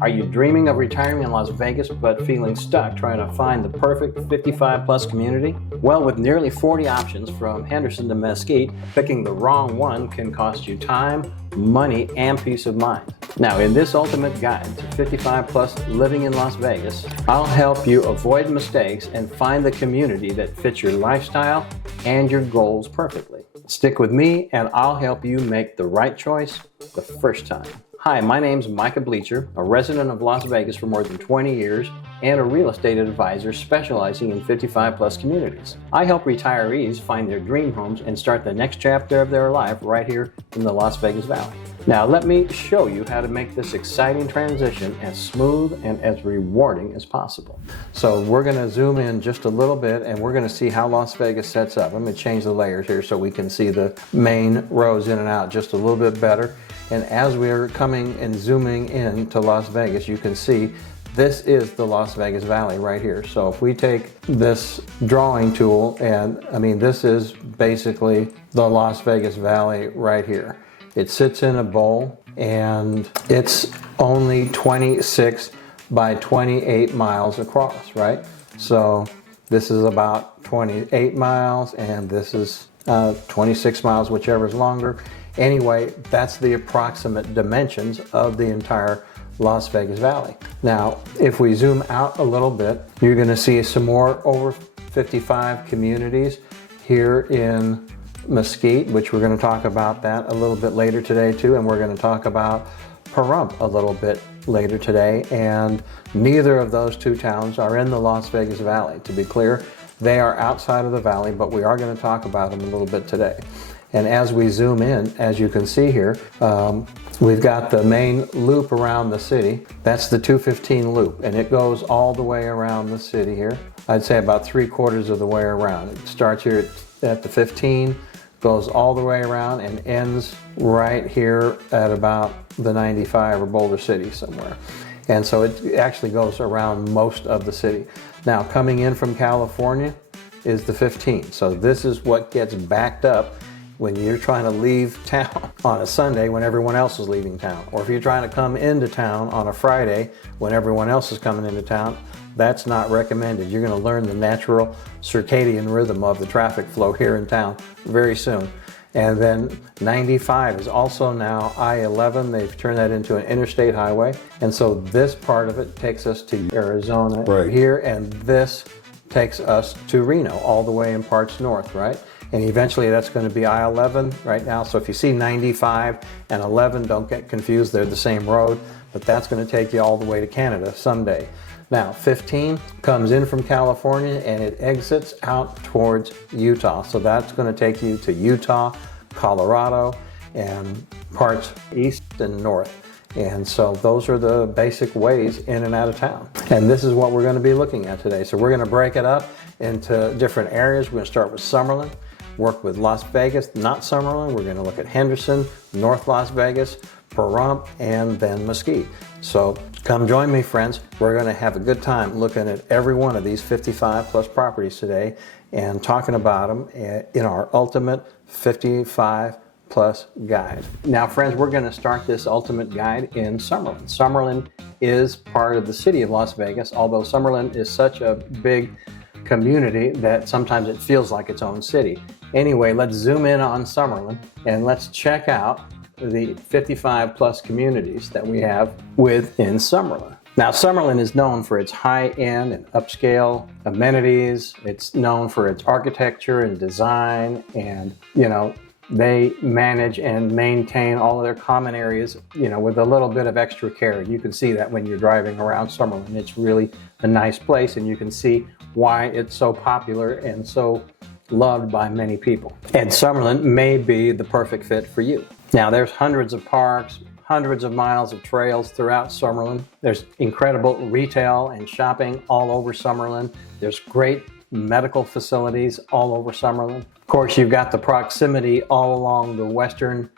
Are you dreaming of retiring in Las Vegas but feeling stuck trying to find the perfect 55 plus community? Well, with nearly 40 options from Henderson to Mesquite, picking the wrong one can cost you time, money, and peace of mind. Now, in this ultimate guide to 55 plus living in Las Vegas, I'll help you avoid mistakes and find the community that fits your lifestyle and your goals perfectly. Stick with me and I'll help you make the right choice the first time. Hi, my name's Micah Bleecher, a resident of Las Vegas for more than 20 years and a real estate advisor specializing in 55 plus communities. I help retirees find their dream homes and start the next chapter of their life right here in the Las Vegas Valley. Now let me show you how to make this exciting transition as smooth and as rewarding as possible. So we're going to zoom in just a little bit and we're going to see how Las Vegas sets up. Let me change the layers here so we can see the main roads in and out just a little bit better. And as we're coming and zooming in to Las Vegas, you can see this is the Las Vegas Valley right here. So if we take this drawing tool and this is basically the Las Vegas Valley right here. It sits in a bowl and it's only 26 by 28 miles across, right? So this is about 28 miles and this is 26 miles, whichever is longer. Anyway, that's the approximate dimensions of the entire Las Vegas Valley. Now, if we zoom out a little bit, you're going to see some more over 55 communities here in Mesquite, which we're going to talk about that a little bit later today too, and we're going to talk about Pahrump a little bit later today, and neither of those two towns are in the Las Vegas Valley. To be clear, they are outside of the valley, but we are going to talk about them a little bit today. And as we zoom in, as you can see here, we've got the main loop around the city. That's the 215 loop, and it goes all the way around the city here. I'd say about 3/4 of the way around. It starts here at the 15, goes all the way around and ends right here at about the 95 or Boulder City somewhere. And so it actually goes around most of the city. Now, coming in from California is the 15. So this is what gets backed up when you're trying to leave town on a Sunday when everyone else is leaving town. Or if you're trying to come into town on a Friday when everyone else is coming into town, that's not recommended. You're going to learn the natural circadian rhythm of the traffic flow here in town very soon. And then 95 is also now I-11. They've turned that into an interstate highway. And so this part of it takes us to Arizona here, and this takes us to Reno, all the way in parts north, right? And eventually that's going to be I-11 right now. So if you see 95 and 11, don't get confused. They're the same road, but that's going to take you all the way to Canada someday. Now, 15 comes in from California and it exits out towards Utah. So that's going to take you to Utah, Colorado, and parts east and north. And so those are the basic ways in and out of town. And this is what we're going to be looking at today. So we're going to break it up into different areas. We're going to start with Summerlin, work with Las Vegas, not Summerlin. We're going to look at Henderson, North Las Vegas, Pahrump, and then Mesquite. So come join me, friends. We're going to have a good time looking at every one of these 55 plus properties today and talking about them in our ultimate 55 plus guide. Now, friends, we're going to start this ultimate guide in Summerlin. Summerlin is part of the city of Las Vegas, although Summerlin is such a big community that sometimes it feels like its own city. Anyway, let's zoom in on Summerlin and let's check out the 55 plus communities that we have within Summerlin. Now, Summerlin is known for its high-end and upscale amenities. It's known for its architecture and design, and they manage and maintain all of their common areas, with a little bit of extra care. You can see that when you're driving around Summerlin. It's really a nice place, and you can see why it's so popular and so loved by many people. And Summerlin may be the perfect fit for you. Now, there's hundreds of parks, hundreds of miles of trails throughout Summerlin. There's incredible retail and shopping all over Summerlin. There's great medical facilities all over Summerlin. Of course, you've got the proximity all along the western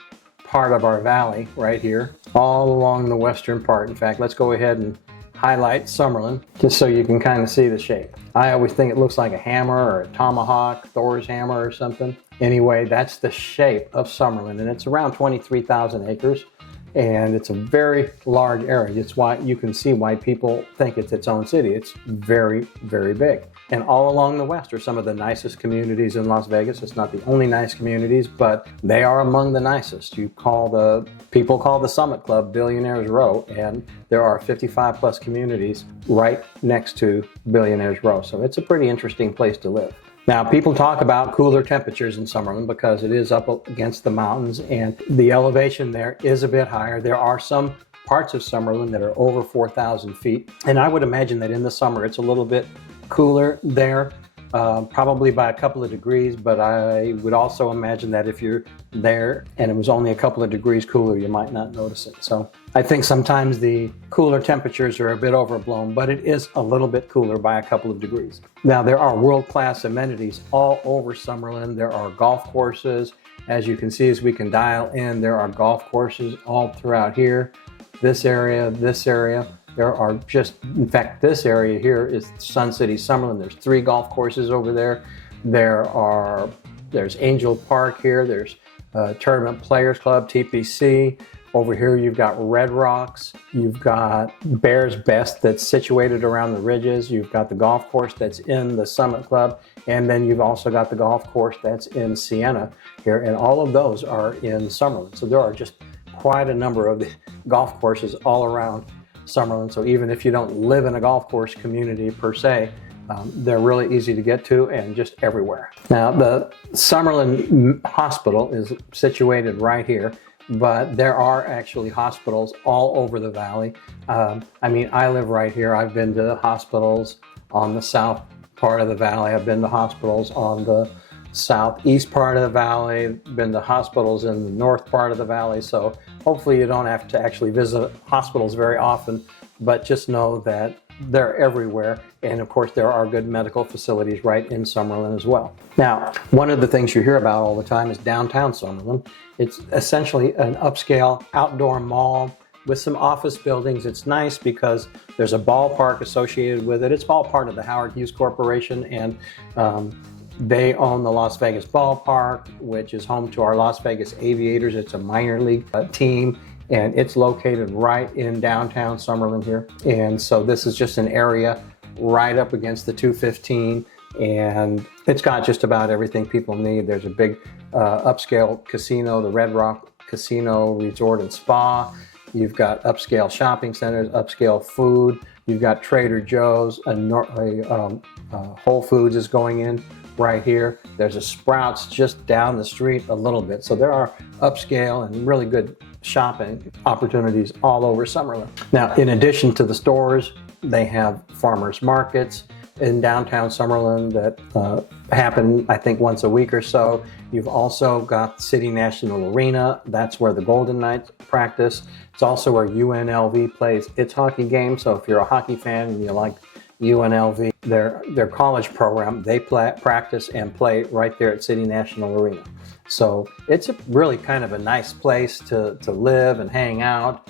part of our valley right here, all along the western part. In fact, let's go ahead and highlight Summerlin just so you can kind of see the shape. I always think it looks like a hammer or a tomahawk, Thor's hammer or something. Anyway, that's the shape of Summerlin, and it's around 23,000 acres. and it's a very large area. It's why you can see why people think it's its own city. It's very, very big. And all along the west are some of the nicest communities in Las Vegas. It's not the only nice communities, but they are among the nicest. People call the Summit Club Billionaires Row, and there are 55 plus communities right next to Billionaires Row. So it's a pretty interesting place to live. Now, people talk about cooler temperatures in Summerlin because it is up against the mountains and the elevation there is a bit higher. There are some parts of Summerlin that are over 4,000 feet. And I would imagine that in the summer it's a little bit cooler there, probably by a couple of degrees, but I would also imagine that if you're there and it was only a couple of degrees cooler, you might not notice it. So I think sometimes the cooler temperatures are a bit overblown, but it is a little bit cooler by a couple of degrees. Now, there are world-class amenities all over Summerlin. There are golf courses. As you can see, as we can dial in, there are golf courses all throughout here. This area. There are in fact, this area here is Sun City Summerlin. There's 3 golf courses over there. There's Angel Park here. There's Tournament Players Club, TPC. Over here you've got Red Rocks. You've got Bear's Best that's situated around the ridges. You've got the golf course that's in the Summit Club. And then you've also got the golf course that's in Sienna here. And all of those are in Summerlin. So there are just quite a number of the golf courses all around Summerlin. So even if you don't live in a golf course community per se, they're really easy to get to and just everywhere. Now, the Summerlin Hospital is situated right here, but there are actually hospitals all over the valley. I mean, I live right here. I've been to hospitals on the south part of the valley. I've been to hospitals on the southeast part of the valley, been to hospitals in the north part of the valley. So hopefully you don't have to actually visit hospitals very often, but just know that they're everywhere. And of course, there are good medical facilities right in Summerlin as well. Now, one of the things you hear about all the time is downtown Summerlin. It's essentially an upscale outdoor mall with some office buildings. It's nice because there's a ballpark associated with it. It's all part of the Howard Hughes Corporation, and they own the Las Vegas Ballpark, which is home to our Las Vegas Aviators. It's a minor league team, and it's located right in downtown Summerlin here. And so this is just an area right up against the 215, and it's got just about everything people need. There's a big upscale casino, the Red Rock Casino Resort and Spa. You've got upscale shopping centers, upscale food. You've got Trader Joe's, Whole Foods is going in right here. There's a Sprouts just down the street a little bit. So there are upscale and really good shopping opportunities all over Summerlin. Now, in addition to the stores, they have farmers markets in downtown Summerlin that happen, I think, once a week or so. You've also got City National Arena. That's where the Golden Knights practice. It's also where UNLV plays its hockey game. So if you're a hockey fan and you like UNLV, their college program, they practice and play right there at City National Arena. So it's really kind of a nice place to live and hang out.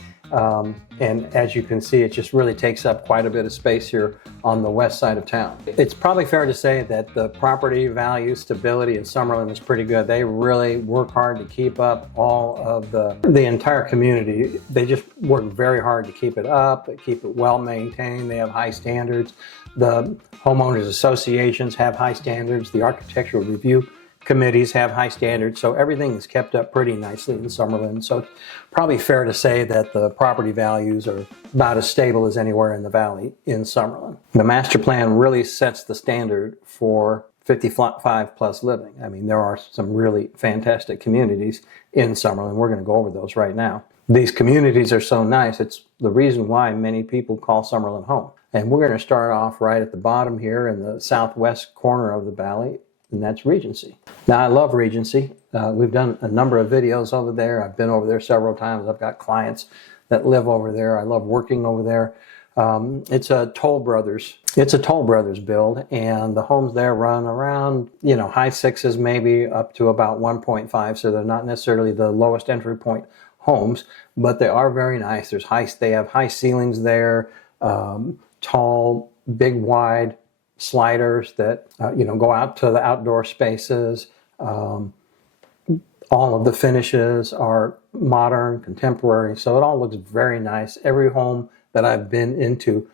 And as you can see, it just really takes up quite a bit of space here on the west side of town. It's probably fair to say that the property value stability in Summerlin is pretty good. They really work hard to keep up all of the entire community. They just work very hard to keep it up, keep it well maintained. They have high standards. The homeowners associations have high standards. The architectural review committees have high standards, so everything is kept up pretty nicely in Summerlin. So it's probably fair to say that the property values are about as stable as anywhere in the valley in Summerlin. The master plan really sets the standard for 55 plus living. I mean, there are some really fantastic communities in Summerlin. We're going to go over those right now. These communities are so nice. It's the reason why many people call Summerlin home. And we're going to start off right at the bottom here in the southwest corner of the valley, and that's Regency. Now, I love Regency. We've done a number of videos over there. I've been over there several times. I've got clients that live over there. I love working over there. It's a Toll Brothers. It's a Toll Brothers build, and the homes there run around, high sixes, maybe up to about 1.5. So they're not necessarily the lowest entry point homes, but they are very nice. They have high ceilings there, tall, big, wide sliders that go out to the outdoor spaces. All of the finishes are modern, contemporary, so it all looks very nice. Every home that I've been into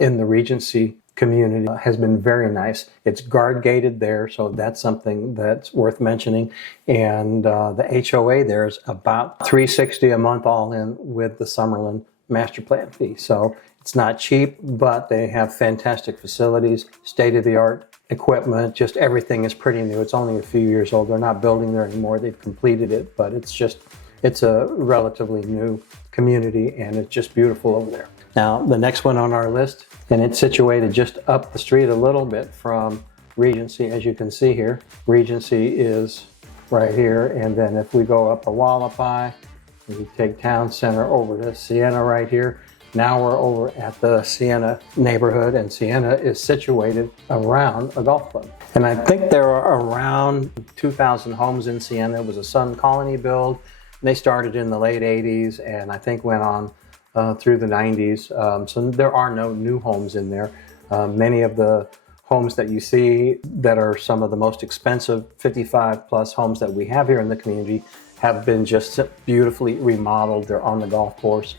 in the Regency community has been very nice. It's guard gated there, so that's something that's worth mentioning. And the HOA there is about $360 a month all in with the Summerlin master plan fee. So it's not cheap, but they have fantastic facilities, state-of-the-art equipment, just everything is pretty new. It's only a few years old. They're not building there anymore. They've completed it, but it's a relatively new community, and it's just beautiful over there. Now, the next one on our list, and it's situated just up the street a little bit from Regency, as you can see here. Regency is right here, and then if we go up a Wallapai, we take Town Center over to Sienna right here. Now we're over at the Sienna neighborhood, and Sienna is situated around a golf club. And I think there are around 2,000 homes in Sienna. It was a Sun Colony build. They started in the late 80s and I think went on through the 90s. So there are no new homes in there. Many of the homes that you see that are some of the most expensive 55 plus homes that we have here in the community have been just beautifully remodeled. They're on the golf course.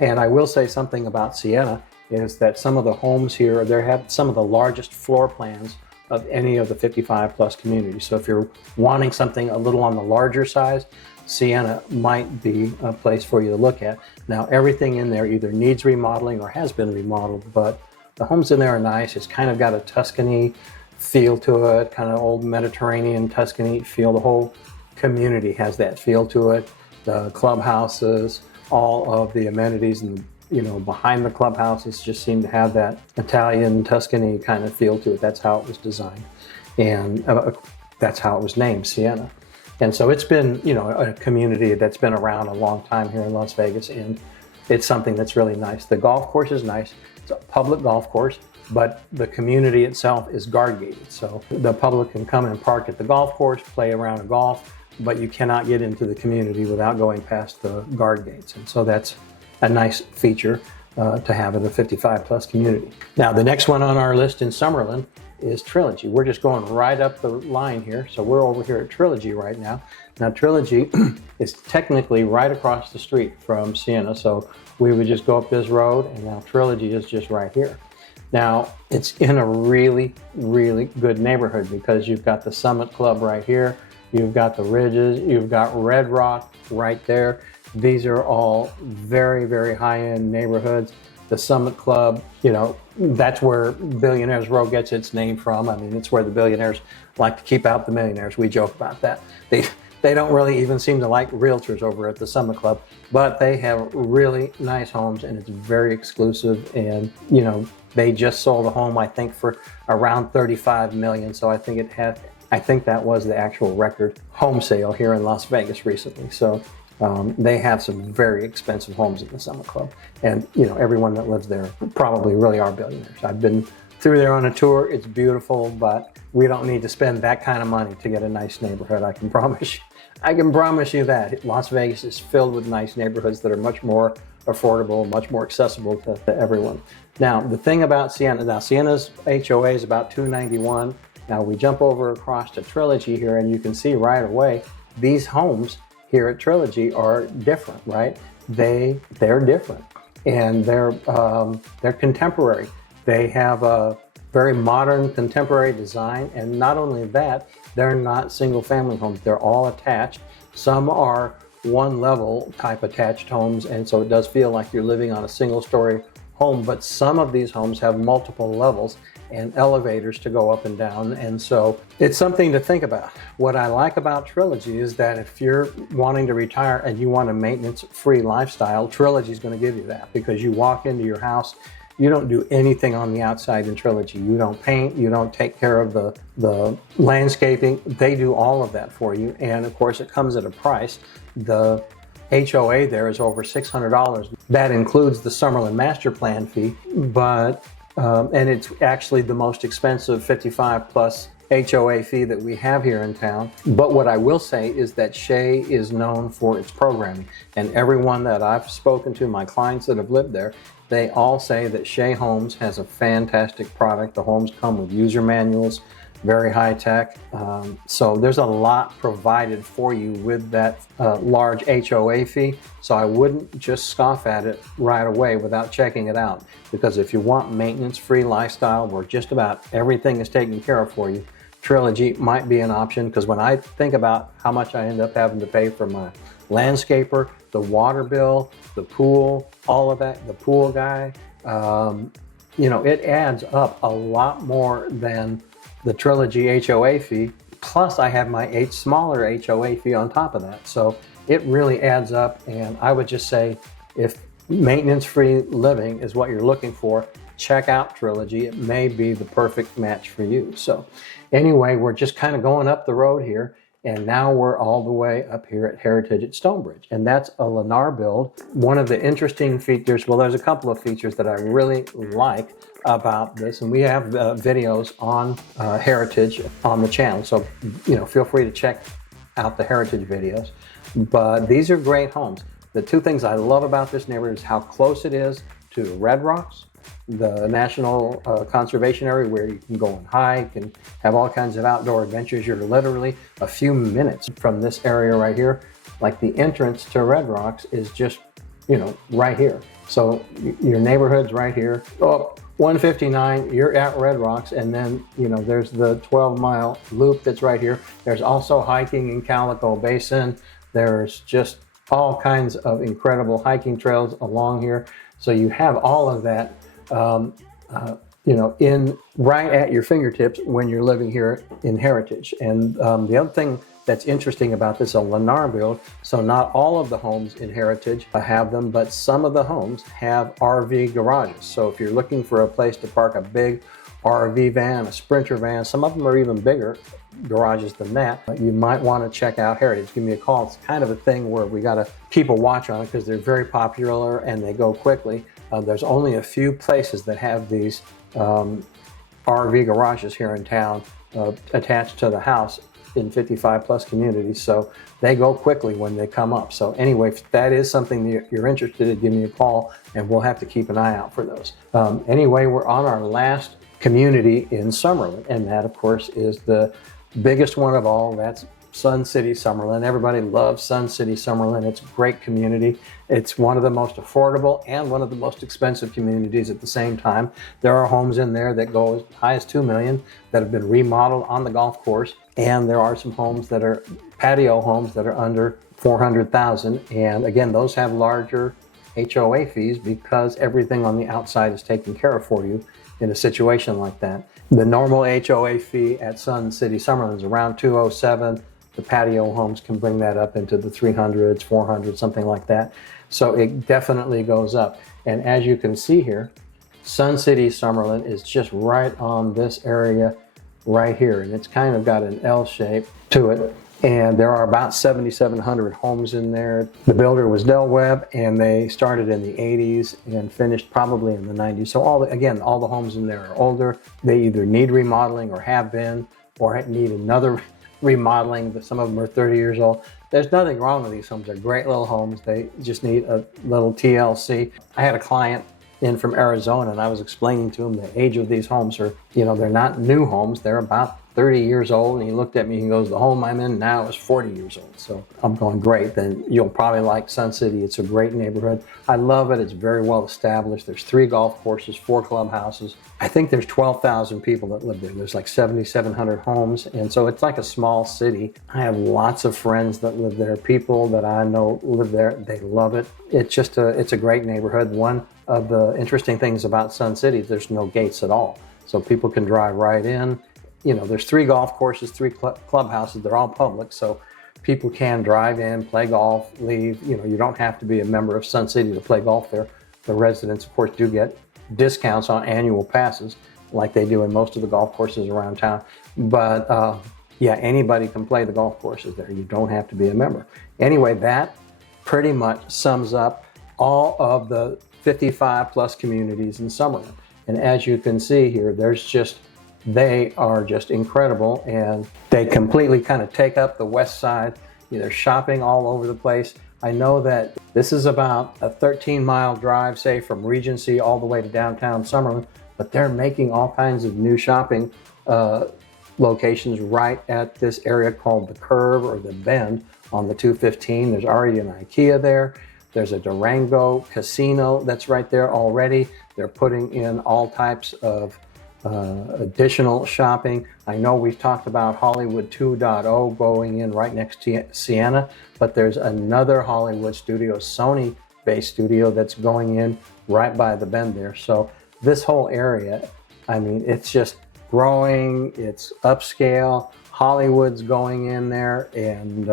And I will say something about Sienna is that some of the homes here, they have some of the largest floor plans of any of the 55 plus communities. So if you're wanting something a little on the larger size, Sienna might be a place for you to look at. Now, everything in there either needs remodeling or has been remodeled, but the homes in there are nice. It's kind of got a Tuscany feel to it, kind of old Mediterranean Tuscany feel. The whole community has that feel to it. The clubhouses, all of the amenities and behind the clubhouses just seem to have that Italian Tuscany kind of feel to it. That's how it was designed, and that's how it was named, Sienna. And so it's been a community that's been around a long time here in Las Vegas, and it's something that's really nice. The golf course is nice. It's a public golf course, but the community itself is guard gated, so the public can come and park at the golf course, play around a golf, but you cannot get into the community without going past the guard gates. And so that's a nice feature to have in a 55 plus community. Now, the next one on our list in Summerlin is Trilogy. We're just going right up the line here. So we're over here at Trilogy right now. Now, Trilogy is technically right across the street from Sienna. So we would just go up this road, and now Trilogy is just right here. Now, it's in a really, really good neighborhood because you've got the Summit Club right here. You've got the Ridges, you've got Red Rock right there. These are all very, very high-end neighborhoods. The Summit Club, that's where Billionaires Row gets its name from. I mean, it's where the billionaires like to keep out the millionaires. We joke about that. They don't really even seem to like realtors over at the Summit Club, but they have really nice homes, and it's very exclusive. And, they just sold a home, I think, for around $35 million. So I think that was the actual record home sale here in Las Vegas recently. So they have some very expensive homes at the Summit Club. And, everyone that lives there probably really are billionaires. I've been through there on a tour. It's beautiful, but we don't need to spend that kind of money to get a nice neighborhood. I can promise you that. Las Vegas is filled with nice neighborhoods that are much more affordable, much more accessible to everyone. Now, the thing about Sienna's HOA is about $291. Now we jump over across to Trilogy here, and you can see right away these homes here at Trilogy are different, right? They're different, and they're contemporary. They have a very modern contemporary design, and not only that, they're not single-family homes. They're all attached. Some are one-level type attached homes, and so it does feel like you're living on a single-story home, but some of these homes have multiple levels and elevators to go up and down, and so it's something to think about. What I like about Trilogy is that if you're wanting to retire and you want a maintenance-free lifestyle, Trilogy is going to give you that, because you walk into your house, you don't do anything on the outside in Trilogy. You don't paint, you don't take care of the landscaping. They do all of that for you, and of course it comes at a price. The HOA there is over $600. That includes the Summerlin master plan fee, but and it's actually the most expensive 55 plus HOA fee that we have here in town. But what I will say is that Shea is known for its programming, and everyone that I've spoken to, my clients that have lived there, they all say that Shea Homes has a fantastic product. The homes come with user manuals. very high tech. So there's a lot provided for you with that large HOA fee. So I wouldn't just scoff at it right away without checking it out. Because if you want maintenance-free lifestyle where just about everything is taken care of for you, Trilogy might be an option. Because when I think about how much I end up having to pay for my landscaper, the water bill, the pool, all of that, the pool guy, it adds up a lot more than the Trilogy HOA fee. Plus I have my smaller HOA fee on top of that. So it really adds up. And I would just say, if maintenance-free living is what you're looking for, check out Trilogy. It may be the perfect match for you. So anyway, we're just kind of going up the road here. And now we're all the way up here at Heritage at Stonebridge. And that's a Lennar build. One of the interesting features, well, there's a couple of features that I really like about this. And we have videos on Heritage on the channel. So, feel free to check out the Heritage videos. But these are great homes. The two things I love about this neighborhood is how close it is to Red Rocks, the National Conservation Area, where you can go and hike and have all kinds of outdoor adventures. You're literally a few minutes from this area right here. Like the entrance to Red Rocks is just, right here. So your neighborhood's right here. Oh, 159, you're at Red Rocks, and then, there's the 12-mile loop that's right here. There's also hiking in Calico Basin. There's just all kinds of incredible hiking trails along here. So you have all of that in right at your fingertips when you're living here in Heritage. And the other thing that's interesting about this, a Lennar build, so not all of the homes in Heritage have them, but some of the homes have RV garages. So if you're looking for a place to park a big RV van, a Sprinter van, some of them are even bigger garages than that, you might want to check out Heritage. Give me a call. It's kind of a thing where we got to keep a watch on it because they're very popular and they go quickly. There's only a few places that have these RV garages here in town attached to the house in 55 plus communities. So they go quickly when they come up. So anyway, if that is something that you're interested in, give me a call and we'll have to keep an eye out for those. Anyway, we're on our last community in Summerlin, and that of course is the biggest one of all. That's Sun City Summerlin. Everybody loves Sun City Summerlin. It's a great community. It's one of the most affordable and one of the most expensive communities at the same time. There are homes in there that go as high as $2 million that have been remodeled on the golf course. And there are some homes that are patio homes that are under $400,000. And again, those have larger HOA fees because everything on the outside is taken care of for you in a situation like that. The normal HOA fee at Sun City Summerlin is around $207. The patio homes can bring that up into the 300s, 400s, something like that. So it definitely goes up. And as you can see here, Sun City Summerlin is just right on this area right here. And it's kind of got an L shape to it. And there are about 7,700 homes in there. The builder was Del Webb, and they started in the 80s and finished probably in the 90s. So all the homes in there are older. They either need remodeling or have been, or need another remodeling. Some of them are 30 years old. There's nothing wrong with these homes. They're great little homes. They just need a little TLC. I had a client in from Arizona, and I was explaining to him the age of these homes are, they're not new homes. They're about 30 years old. And he looked at me and he goes, the home I'm in now is 40 years old. So I'm going, great. Then you'll probably like Sun City. It's a great neighborhood. I love it. It's very well established. There's 3 golf courses, 4 clubhouses. I think there's 12,000 people that live there. There's like 7,700 homes. And so it's like a small city. I have lots of friends that live there. People that I know live there. They love it. It's a great neighborhood. One of the interesting things about Sun City is there's no gates at all. So people can drive right in. There's 3 golf courses, 3 clubhouses. They're all public, so people can drive in, play golf, leave. You don't have to be a member of Sun City to play golf there. The residents, of course, do get discounts on annual passes, like they do in most of the golf courses around town. But anybody can play the golf courses there. You don't have to be a member. Anyway, that pretty much sums up all of the 55 plus communities in Summerlin. And as you can see here, they are just incredible, and they completely kind of take up the west side. They're shopping all over the place. I know that this is about a 13-mile drive, say, from Regency all the way to downtown Summerlin, but they're making all kinds of new shopping locations right at this area called the Curve or the Bend on the 215. There's already an IKEA there. There's a Durango casino that's right there already. They're putting in all types of additional shopping. I know we've talked about Hollywood 2.0 going in right next to Sienna, but there's another Hollywood studio, Sony-based studio, that's going in right by the Bend there. So this whole area, I mean, it's just growing, it's upscale, Hollywood's going in there, and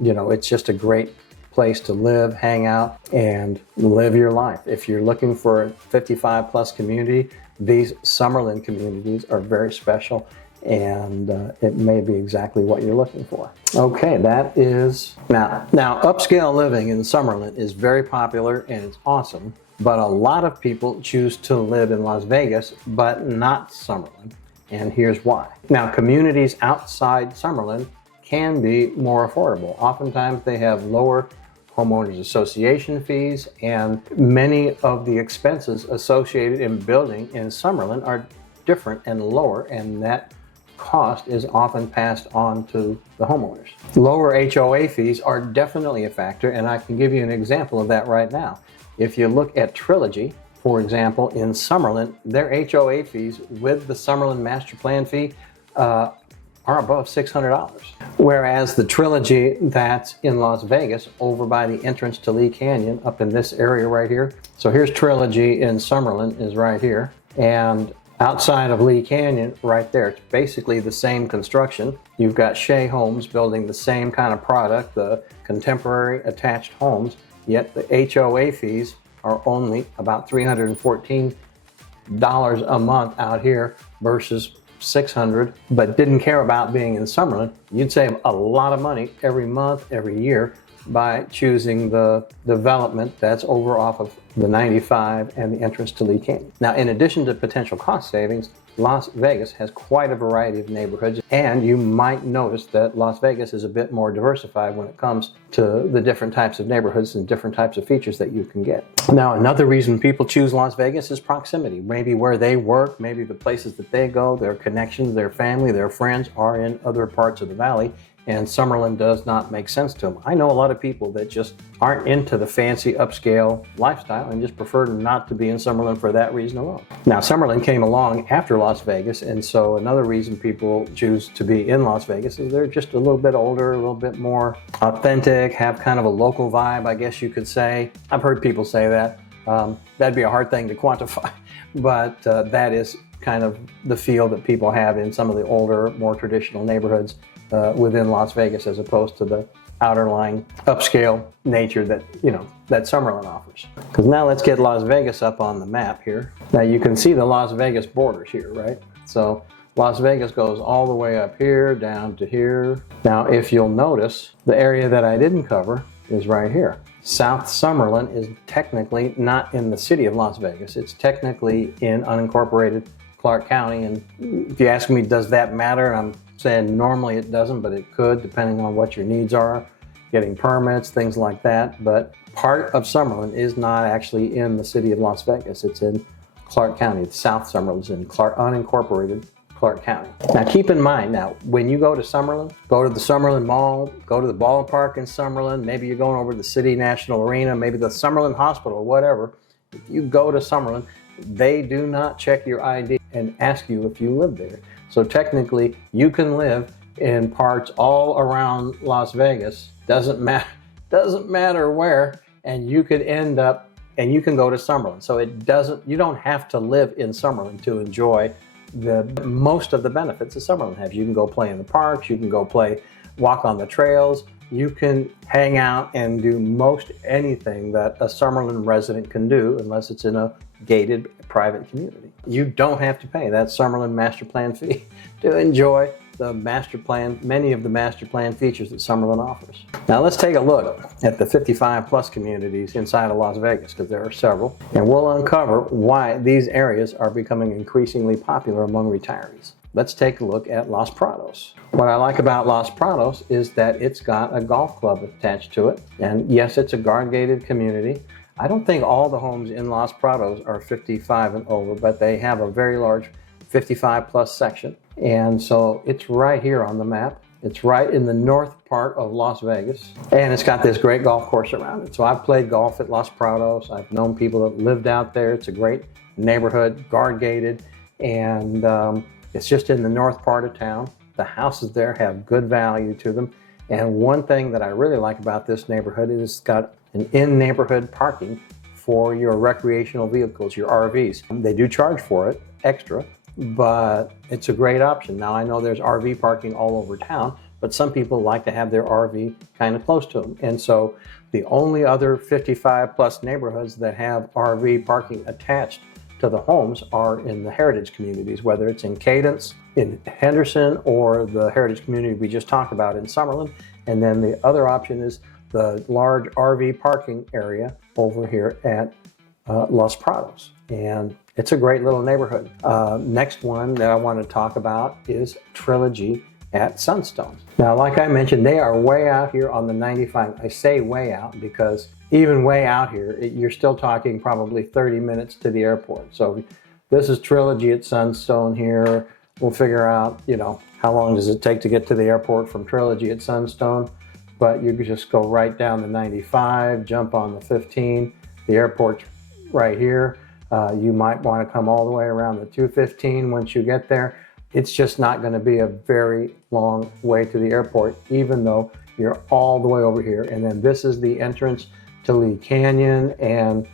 you know, it's just a great place to live, hang out, and live your life. If you're looking for a 55 plus community, these Summerlin communities are very special, and it may be exactly what you're looking for. Okay, that is, now upscale living in Summerlin is very popular and it's awesome, but a lot of people choose to live in Las Vegas, but not Summerlin, and here's why. Now, communities outside Summerlin can be more affordable. Oftentimes they have lower homeowners association fees, and many of the expenses associated in building in Summerlin are different and lower, and that cost is often passed on to the homeowners. Lower HOA fees are definitely a factor, and I can give you an example of that right now. If you look at Trilogy, for example, in Summerlin, their HOA fees with the Summerlin master plan fee are above $600. Whereas the Trilogy that's in Las Vegas over by the entrance to Lee Canyon up in this area right here. So here's Trilogy in Summerlin is right here. And outside of Lee Canyon right there, it's basically the same construction. You've got Shea Homes building the same kind of product, the contemporary attached homes, yet the HOA fees are only about $314 a month out here versus $600, but didn't care about being in Summerlin. You'd save a lot of money every month, every year by choosing the development that's over off of the 95 and the entrance to Lee Canyon. Now, in addition to potential cost savings, Las Vegas has quite a variety of neighborhoods, and you might notice that Las Vegas is a bit more diversified when it comes to the different types of neighborhoods and different types of features that you can get. Now, another reason people choose Las Vegas is proximity. Maybe where they work, maybe the places that they go, their connections, their family, their friends are in other parts of the valley, and Summerlin does not make sense to them. I know a lot of people that just aren't into the fancy upscale lifestyle and just prefer not to be in Summerlin for that reason alone. Now, Summerlin came along after Las Vegas, and so another reason people choose to be in Las Vegas is they're just a little bit older, a little bit more authentic, have kind of a local vibe, I guess you could say. I've heard people say that. That'd be a hard thing to quantify, but that is kind of the feel that people have in some of the older, more traditional neighborhoods within Las Vegas, as opposed to the outerlying upscale nature that, you know, that Summerlin offers. Because now let's get Las Vegas up on the map here. Now you can see the Las Vegas borders here, right? So Las Vegas goes all the way up here, down to here. Now, if you'll notice, the area that I didn't cover is right here. South Summerlin is technically not in the city of Las Vegas. It's technically in unincorporated Clark County. And if you ask me, does that matter? I'm saying normally it doesn't, but it could, depending on what your needs are, getting permits, things like that. But part of Summerlin is not actually in the city of Las Vegas. It's in Clark County. South Summerlin is in unincorporated Clark County. Now keep in mind, now when you go to Summerlin, go to the Summerlin Mall, go to the ballpark in Summerlin, maybe you're going over to the City National Arena, maybe the Summerlin Hospital, whatever. If you go to Summerlin, they do not check your ID and ask you if you live there. So technically, you can live in parts all around Las Vegas, doesn't matter where, and you could end up, and you can go to Summerlin. So you don't have to live in Summerlin to enjoy most of the benefits that Summerlin has. You can go play in the parks, you can go walk on the trails, you can hang out and do most anything that a Summerlin resident can do, unless it's in a gated private community. You don't have to pay that Summerlin master plan fee to enjoy the master plan, many of the master plan features that Summerlin offers. Now let's take a look at the 55 plus communities inside of Las Vegas, because there are several, and we'll uncover why these areas are becoming increasingly popular among retirees. Let's take a look at Los Prados. What I like about Los Prados is that it's got a golf club attached to it, and yes, it's a guard-gated community. I don't think all the homes in Los Prados are 55 and over, but they have a very large 55 plus section. And so it's right here on the map. It's right in the north part of Las Vegas, and it's got this great golf course around it. So I've played golf at Los Prados. I've known people that lived out there. It's a great neighborhood, guard gated, and it's just in the north part of town. The houses there have good value to them. And one thing that I really like about this neighborhood is it's got an in-neighborhood parking for your recreational vehicles, your RVs. They do charge for it extra, but it's a great option. Now I know there's RV parking all over town, but some people like to have their RV kind of close to them. And so the only other 55 plus neighborhoods that have RV parking attached to the homes are in the heritage communities, whether it's in Cadence, in Henderson, or the heritage community we just talked about in Summerlin. And then the other option is the large RV parking area over here at Los Prados. And it's a great little neighborhood. Next one that I want to talk about is Trilogy at Sunstone. Now, like I mentioned, they are way out here on the 95. I say way out because even way out here, you're still talking probably 30 minutes to the airport. So this is Trilogy at Sunstone here. We'll figure out, how long does it take to get to the airport from Trilogy at Sunstone. But you could just go right down the 95, jump on the 15. The airport's right here. You might want to come all the way around the 215 once you get there. It's just not going to be a very long way to the airport, even though you're all the way over here. And then this is the entrance to Lee Canyon, and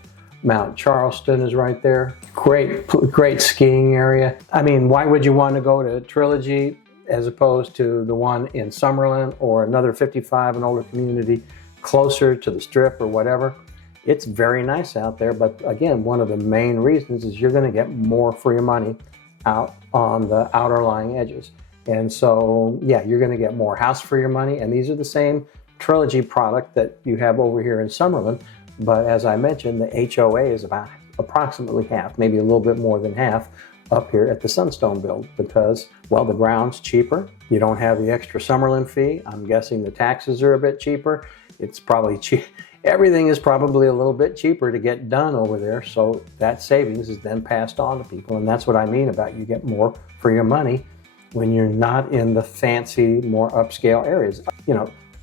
Mount Charleston is right there. Great skiing area. I mean, why would you want to go to Trilogy as opposed to the one in Summerlin or another 55 and older community closer to the Strip or whatever? It's very nice out there, but again, one of the main reasons is you're going to get more for your money out on the outer lying edges. And so, yeah, you're going to get more house for your money, and these are the same Trilogy product that you have over here in Summerlin, but as I mentioned, the HOA is about approximately half, maybe a little bit more than half up here at the Sunstone build because, well, the ground's cheaper. You don't have the extra Summerlin fee. I'm guessing the taxes are a bit cheaper. It's probably cheap. Everything is probably a little bit cheaper to get done over there, so that savings is then passed on to people, and that's what I mean about you get more for your money when you're not in the fancy, more upscale areas.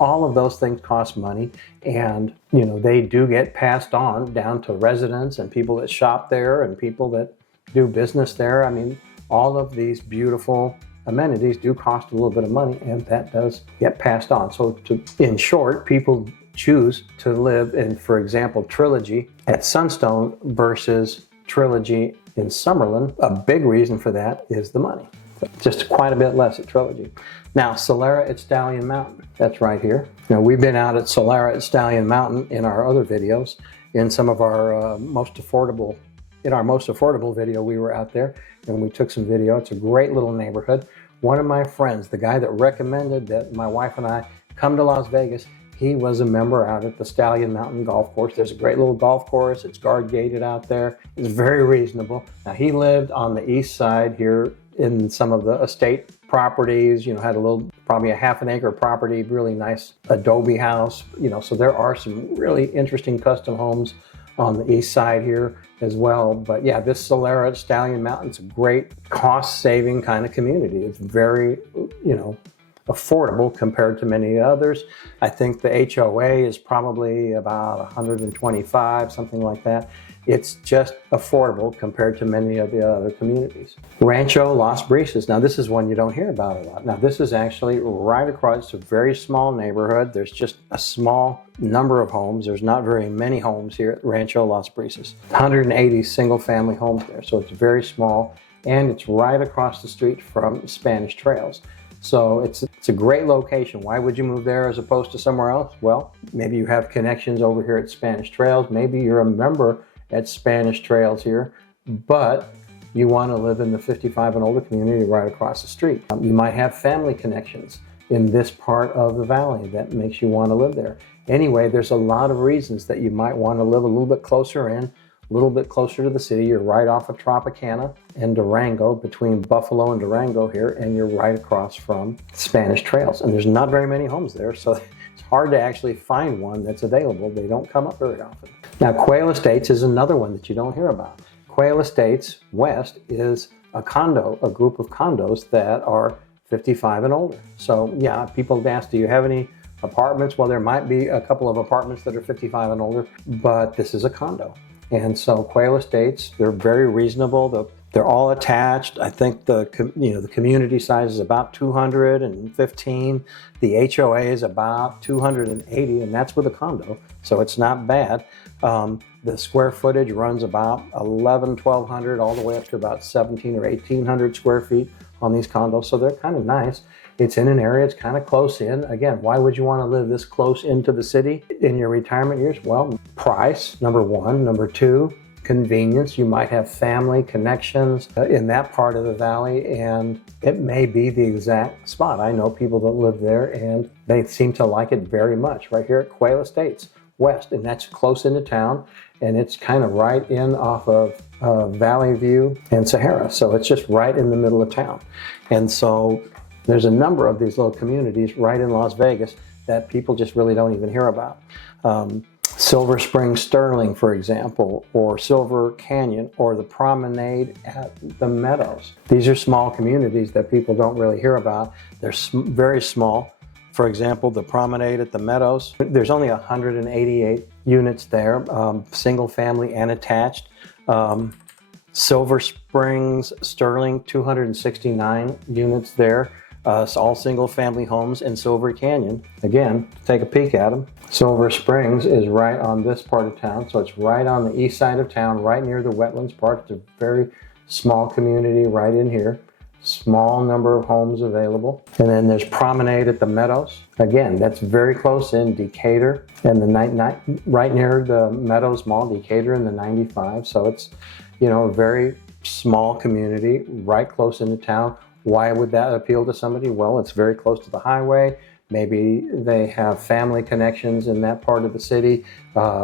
All of those things cost money, and they do get passed on down to residents and people that shop there and people that do business there. I mean, all of these beautiful amenities do cost a little bit of money, and that does get passed on. So in short, people choose to live in, for example, Trilogy at Sunstone versus Trilogy in Summerlin. A big reason for that is the money. Just quite a bit less at Trilogy. Now, Solera at Stallion Mountain, that's right here. We've been out at Solera at Stallion Mountain in our other videos. In some of our most affordable video, we were out there and we took some video. It's a great little neighborhood. One of my friends, the guy that recommended that my wife and I come to Las Vegas, he was a member out at the Stallion Mountain Golf Course. There's a great little golf course. It's guard gated out there. It's very reasonable. Now, he lived on the east side here in some of the estate properties, had probably a half an acre property, really nice adobe house, so there are some really interesting custom homes on the east side here as well. But yeah, this Solera at Stallion Mountain is a great cost-saving kind of community. It's very, affordable compared to many others. I think the HOA is probably about 125, something like that. It's just affordable compared to many of the other communities. Rancho Las Brisas. Now, this is one you don't hear about a lot. Now, this is actually right across. It's a very small neighborhood. There's just a small number of homes. There's not very many homes here at Rancho Las Brisas. 180 single-family homes there, so it's very small, and it's right across the street from Spanish Trails. So it's a great location. Why would you move there as opposed to somewhere else? Well, maybe you have connections over here at Spanish Trails. Maybe you're a member at Spanish Trails here, but you want to live in the 55 and older community right across the street. You might have family connections in this part of the valley that makes you want to live there. Anyway, there's a lot of reasons that you might want to live a little bit closer in, a little bit closer to the city. You're right off of Tropicana and Durango, between Buffalo and Durango here, and you're right across from Spanish Trails. And there's not very many homes there, so it's hard to actually find one that's available. They don't come up very often. Now, Quail Estates is another one that you don't hear about. Quail Estates West is a group of condos that are 55 and older. So yeah, people have asked, do you have any apartments? Well, there might be a couple of apartments that are 55 and older, but this is a condo. And so Quail Estates, they're very reasonable. They're all attached. I think the community size is about 215. The HOA is about 280, and that's with a condo, so it's not bad. The square footage runs about 1,200 all the way up to about 1,700 or 1,800 square feet on these condos, so they're kind of nice. It's in an area, it's kind of close in. Again, why would you want to live this close into the city in your retirement years? Well, price, number one. Number two, convenience. You might have family connections in that part of the valley, and it may be the exact spot. I know people that live there, and they seem to like it very much. Right here at Quail Estates West, and that's close into town, and it's kind of right in off of Valley View and Sahara, so it's just right in the middle of town. And so there's a number of these little communities right in Las Vegas that people just really don't even hear about. Silver Spring Sterling, for example, or Silver Canyon, or the Promenade at the Meadows. These are small communities that people don't really hear about. They're very small. For example, the Promenade at the Meadows, there's only 188 units there, single family and attached. Silver Springs Sterling, 269 units there. It's all single family homes in Silver Canyon. Again, take a peek at them. Silver Springs is right on this part of town, so it's right on the east side of town, right near the Wetlands Park. It's a very small community right in here. Small number of homes available. And then there's Promenade at the Meadows. Again, that's very close in Decatur, and right near the Meadows Mall, Decatur in the 95. So it's, a very small community right close into town. Why would that appeal to somebody? Well, it's very close to the highway. Maybe they have family connections in that part of the city,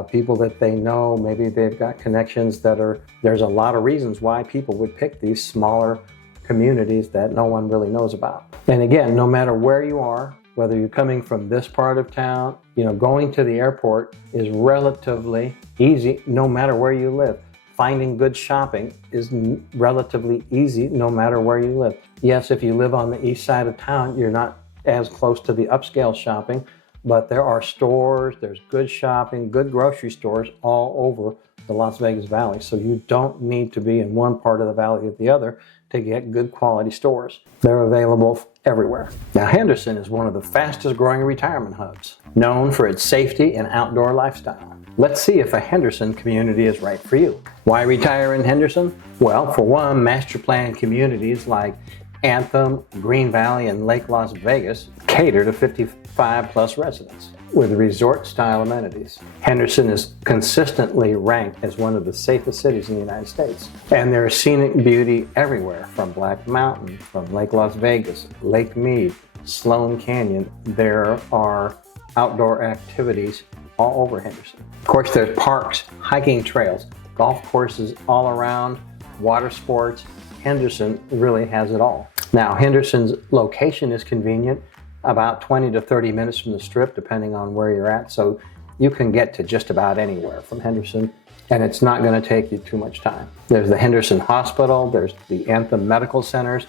people that they know. Maybe they've got connections there's a lot of reasons why people would pick these smaller communities that no one really knows about. And again, no matter where you are, whether you're coming from this part of town, going to the airport is relatively easy no matter where you live. Finding good shopping is relatively easy no matter where you live. Yes, if you live on the east side of town, you're not as close to the upscale shopping, but there are stores, there's good shopping, good grocery stores all over the Las Vegas Valley. So you don't need to be in one part of the valley or the other to get good quality stores. They're available everywhere. Now, Henderson is one of the fastest growing retirement hubs, known for its safety and outdoor lifestyle. Let's see if a Henderson community is right for you. Why retire in Henderson? Well, for one, master plan communities like Anthem, Green Valley, and Lake Las Vegas cater to 55 plus residents with resort style amenities. Henderson is consistently ranked as one of the safest cities in the United States. And there is scenic beauty everywhere, from Black Mountain, from Lake Las Vegas, Lake Mead, Sloan Canyon. There are outdoor activities all over Henderson. Of course, there's parks, hiking trails, golf courses all around, water sports. Henderson really has it all. Now, Henderson's location is convenient, about 20 to 30 minutes from the Strip, depending on where you're at. So you can get to just about anywhere from Henderson, and it's not going to take you too much time. There's the Henderson Hospital, there's the Anthem Medical Centers.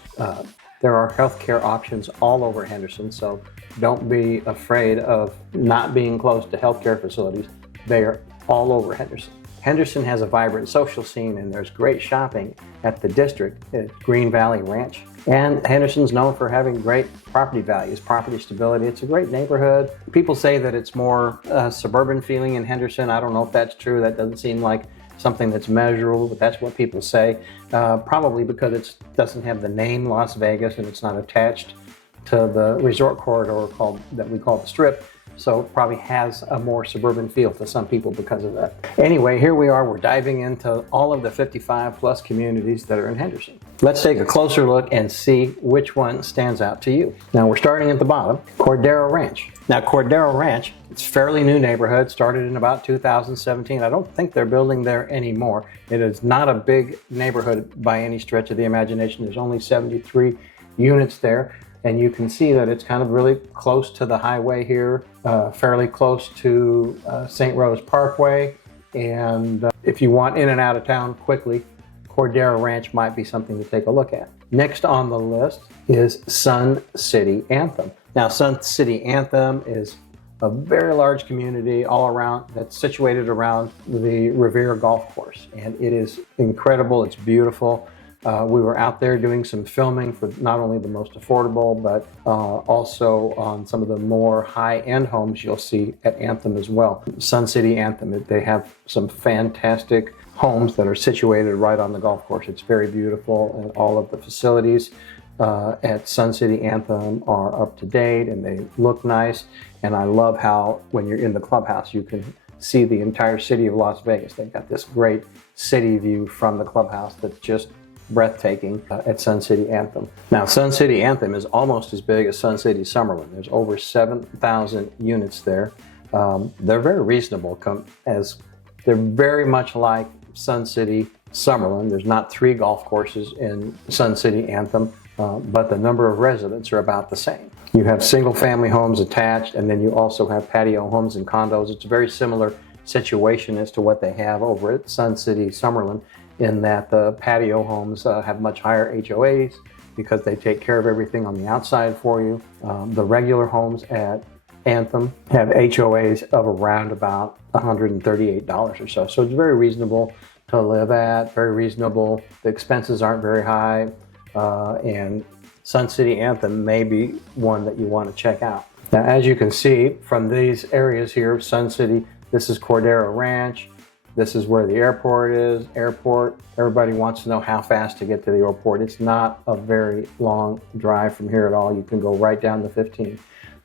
There are healthcare options all over Henderson, so don't be afraid of not being close to healthcare facilities. They are all over Henderson. Henderson has a vibrant social scene, and there's great shopping at the district at Green Valley Ranch. And Henderson's known for having great property values, property stability. It's a great neighborhood. People say that it's more suburban feeling in Henderson. I don't know if that's true. That doesn't seem like something that's measurable, but that's what people say. Probably because it doesn't have the name Las Vegas, and it's not attached to the resort corridor that we call the Strip. So it probably has a more suburban feel to some people because of that. Anyway, here we are. We're diving into all of the 55 plus communities that are in Henderson. Let's take a closer look and see which one stands out to you. Now, we're starting at the bottom, Cordero Ranch. Now, Cordero Ranch, it's a fairly new neighborhood, started in about 2017. I don't think they're building there anymore. It is not a big neighborhood by any stretch of the imagination. There's only 73 units there. And you can see that it's kind of really close to the highway here, fairly close to St. Rose Parkway. And if you want in and out of town quickly, Cordero Ranch might be something to take a look at. Next on the list is Sun City Anthem. Now, Sun City Anthem is a very large community all around that's situated around the Revere Golf Course, and it is incredible. It's beautiful. We were out there doing some filming for not only the most affordable, but also on some of the more high-end homes you'll see at Anthem as well. Sun City Anthem, they have some fantastic homes that are situated right on the golf course. It's very beautiful, and all of the facilities at Sun City Anthem are up to date and they look nice. And I love how when you're in the clubhouse, you can see the entire city of Las Vegas. They've got this great city view from the clubhouse that's just breathtaking at Sun City Anthem. Now, Sun City Anthem is almost as big as Sun City Summerlin. There's over 7,000 units there. They're very reasonable, as they're very much like Sun City Summerlin. There's not 3 golf courses in Sun City Anthem, but the number of residents are about the same. You have single-family homes attached, and then you also have patio homes and condos. It's a very similar situation as to what they have over at Sun City Summerlin, in that the patio homes have much higher HOAs because they take care of everything on the outside for you. The regular homes at Anthem have HOAs of around about $138 or so. So it's very reasonable to live at, very reasonable. The expenses aren't very high, and Sun City Anthem may be one that you want to check out. Now, as you can see from these areas here, Sun City, this is Cordero Ranch. This is where the airport is. Airport, everybody wants to know how fast to get to the airport. It's not a very long drive from here at all. You can go right down the 15.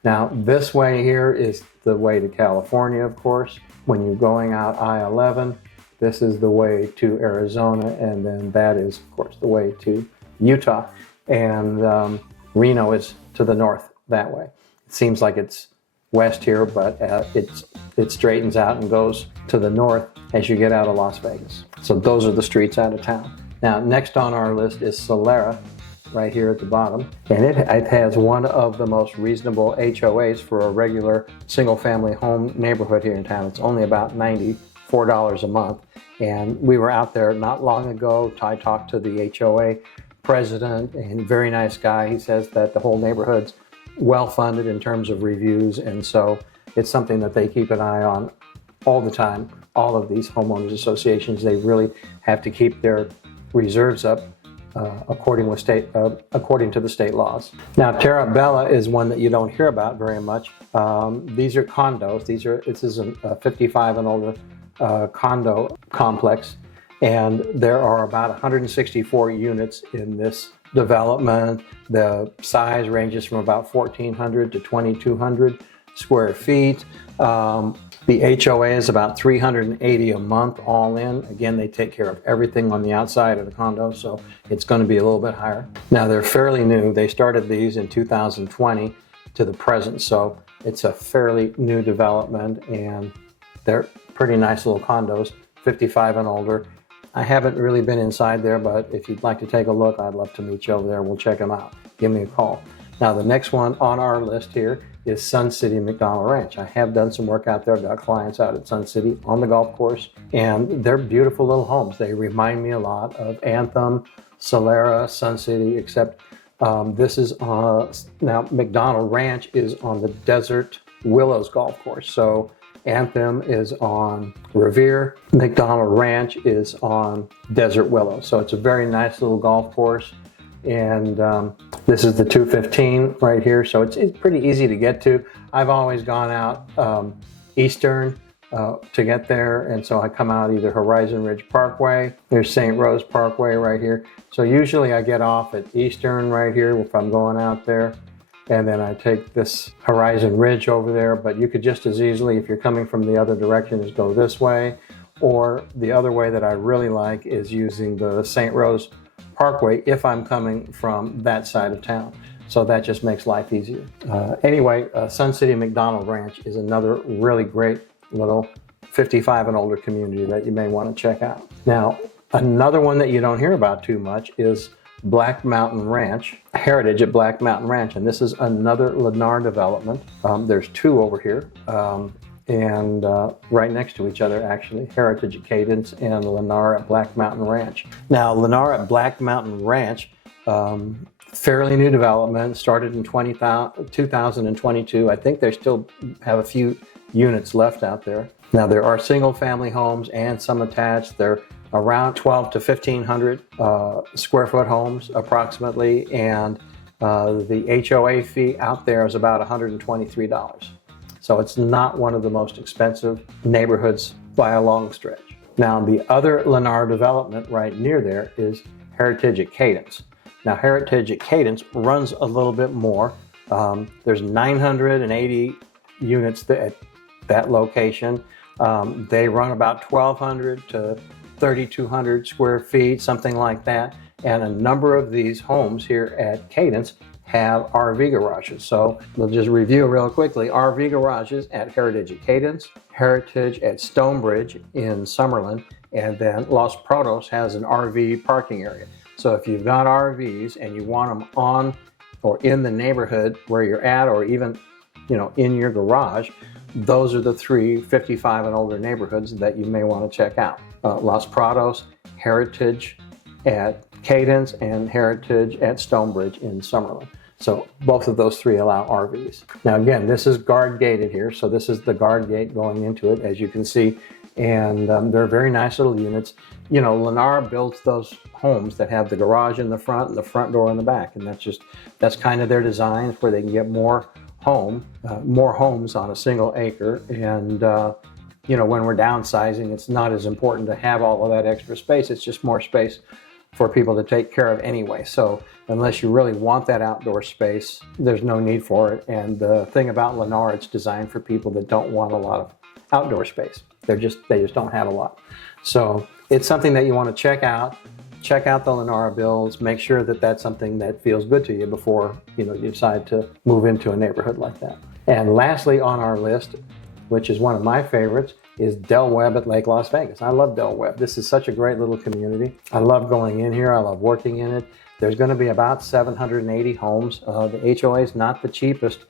Now, this way here is the way to California, of course. When you're going out I-11, this is the way to Arizona, and then that is, of course, the way to Utah. And Reno is to the north that way. It seems like it's west here, but it straightens out and goes to the north as you get out of Las Vegas. So those are the streets out of town. Now, next on our list is Solera, right here at the bottom. And it has one of the most reasonable HOAs for a regular single-family home neighborhood here in town. It's only about $94 a month. And we were out there not long ago. I talked to the HOA president, and very nice guy. He says that the whole neighborhood's well-funded in terms of reviews, and so it's something that they keep an eye on all the time. All of these homeowners associations, they really have to keep their reserves up according to the state laws. Now, Terra Bella is one that you don't hear about very much. These are condos. This is a 55 and older condo complex, and there are about 164 units in this development. The size ranges from about 1,400 to 2,200 square feet. The HOA is about $380 a month all in. Again, they take care of everything on the outside of the condo, so it's going to be a little bit higher. Now, they're fairly new. They started these in 2020 to the present, so it's a fairly new development, and they're pretty nice little condos, 55 and older. I haven't really been inside there, but if you'd like to take a look, I'd love to meet you over there. We'll check them out. Give me a call. Now, the next one on our list here is Sun City McDonald Ranch. I have done some work out there. I've got clients out at Sun City on the golf course, and they're beautiful little homes. They remind me a lot of Anthem, Solera, Sun City, except this is now McDonald Ranch is on the Desert Willows golf course. So Anthem is on Revere, McDonald Ranch is on Desert Willows. So it's a very nice little golf course. And this is the 215 right here, so it's pretty easy to get to. I've always gone out Eastern to get there, and so I come out either Horizon Ridge Parkway, there's St. Rose Parkway right here. So usually I get off at Eastern right here if I'm going out there, and then I take this Horizon Ridge over there, but you could just as easily, if you're coming from the other direction, is go this way, or the other way that I really like is using the St. Rose Parkway if I'm coming from that side of town. So that just makes life easier. Anyway, Sun City McDonald Ranch is another really great little 55 and older community that you may want to check out. Now, another one that you don't hear about too much is Black Mountain Ranch, Heritage at Black Mountain Ranch, and this is another Lennar development. There's two over here. and right next to each other actually, Heritage at Cadence and Lennar at Black Mountain Ranch. Now Lennar at Black Mountain Ranch, fairly new development, started in 2022. I think they still have a few units left out there. Now there are single family homes and some attached. They're around 12 to 1,500 square foot homes approximately, and the HOA fee out there is about $123. So it's not one of the most expensive neighborhoods by a long stretch. Now the other Lennar development right near there is Heritage at Cadence. Now Heritage at Cadence runs a little bit more. There's 980 units at that location. They run about 1,200 to 3,200 square feet, something like that. And a number of these homes here at Cadence have RV garages. So we'll just review real quickly. RV garages at Heritage at Cadence, Heritage at Stonebridge in Summerlin, and then Los Prados has an RV parking area. So if you've got RVs and you want them on or in the neighborhood where you're at, or even, in your garage, those are the 3 55 and older neighborhoods that you may want to check out. Los Prados, Heritage at Cadence, and Heritage at Stonebridge in Summerlin. So both of those 3 allow RVs. Now again, this is guard gated here. So this is the guard gate going into it, as you can see. And they're very nice little units. Lennar builds those homes that have the garage in the front and the front door in the back. And that's kind of their design, where they can get more homes on a single acre. And when we're downsizing, it's not as important to have all of that extra space. It's just more space for people to take care of anyway. So unless you really want that outdoor space, there's no need for it. And the thing about Lennar, it's designed for people that don't want a lot of outdoor space. They just don't have a lot. So it's something that you want to check out. Check out the Lennar builds. Make sure that that's something that feels good to you before you decide to move into a neighborhood like that. And lastly on our list, which is one of my favorites, is Del Webb at Lake Las Vegas. I love Del Webb. This is such a great little community. I love going in here. I love working in it. There's going to be about 780 homes. The HOA is not the cheapest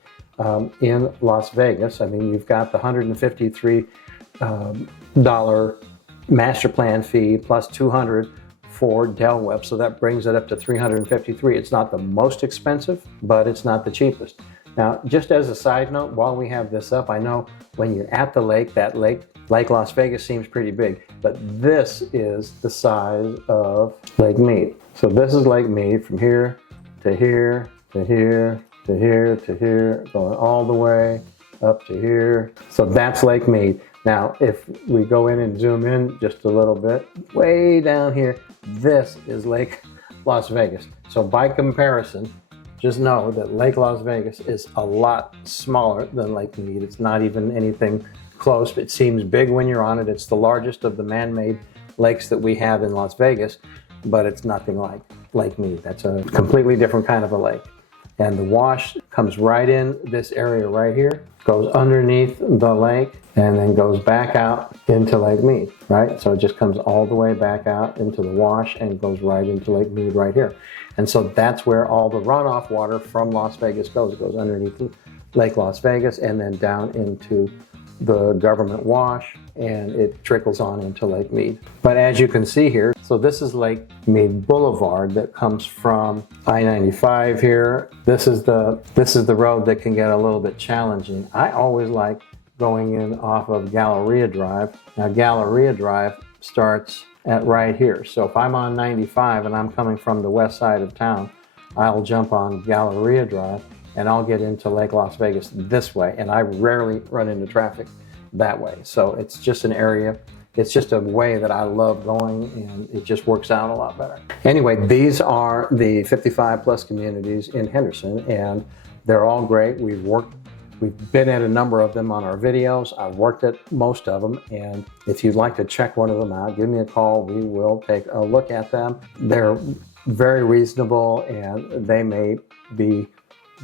in Las Vegas. I mean, you've got the $153 master plan fee plus $200 for Del Webb, so that brings it up to $353. It's not the most expensive, but it's not the cheapest. Now, just as a side note, while we have this up, I know when you're at the lake, that Lake Las Vegas seems pretty big, but this is the size of Lake Mead. So this is Lake Mead from here to here to here to here to here, going all the way up to here. So that's Lake Mead. Now, if we go in and zoom in just a little bit, way down here, this is Lake Las Vegas. So by comparison, just know that Lake Las Vegas is a lot smaller than Lake Mead. It's not even anything close. It seems big when you're on it. It's the largest of the man-made lakes that we have in Las Vegas, but it's nothing like Lake Mead. That's a completely different kind of a lake. And the wash comes right in this area right here, goes underneath the lake, and then goes back out into Lake Mead, right? So it just comes all the way back out into the wash and goes right into Lake Mead right here. And so that's where all the runoff water from Las Vegas goes. It goes underneath Lake Las Vegas and then down into the government wash, and it trickles on into Lake Mead. But as you can see here, so this is Lake Mead Boulevard that comes from I-95 here. This is the road that can get a little bit challenging. I always like going in off of Galleria Drive. Now Galleria Drive starts at right here. So if I'm on 95 and I'm coming from the west side of town, I'll jump on Galleria Drive and I'll get into Lake Las Vegas this way. And I rarely run into traffic that way. So it's just an area, it's just a way that I love going, and it just works out a lot better. Anyway, these are the 55 plus communities in Henderson, and they're all great. We've been at a number of them on our videos. I've worked at most of them, and if you'd like to check one of them out, give me a call. We will take a look at them. They're very reasonable, and they may be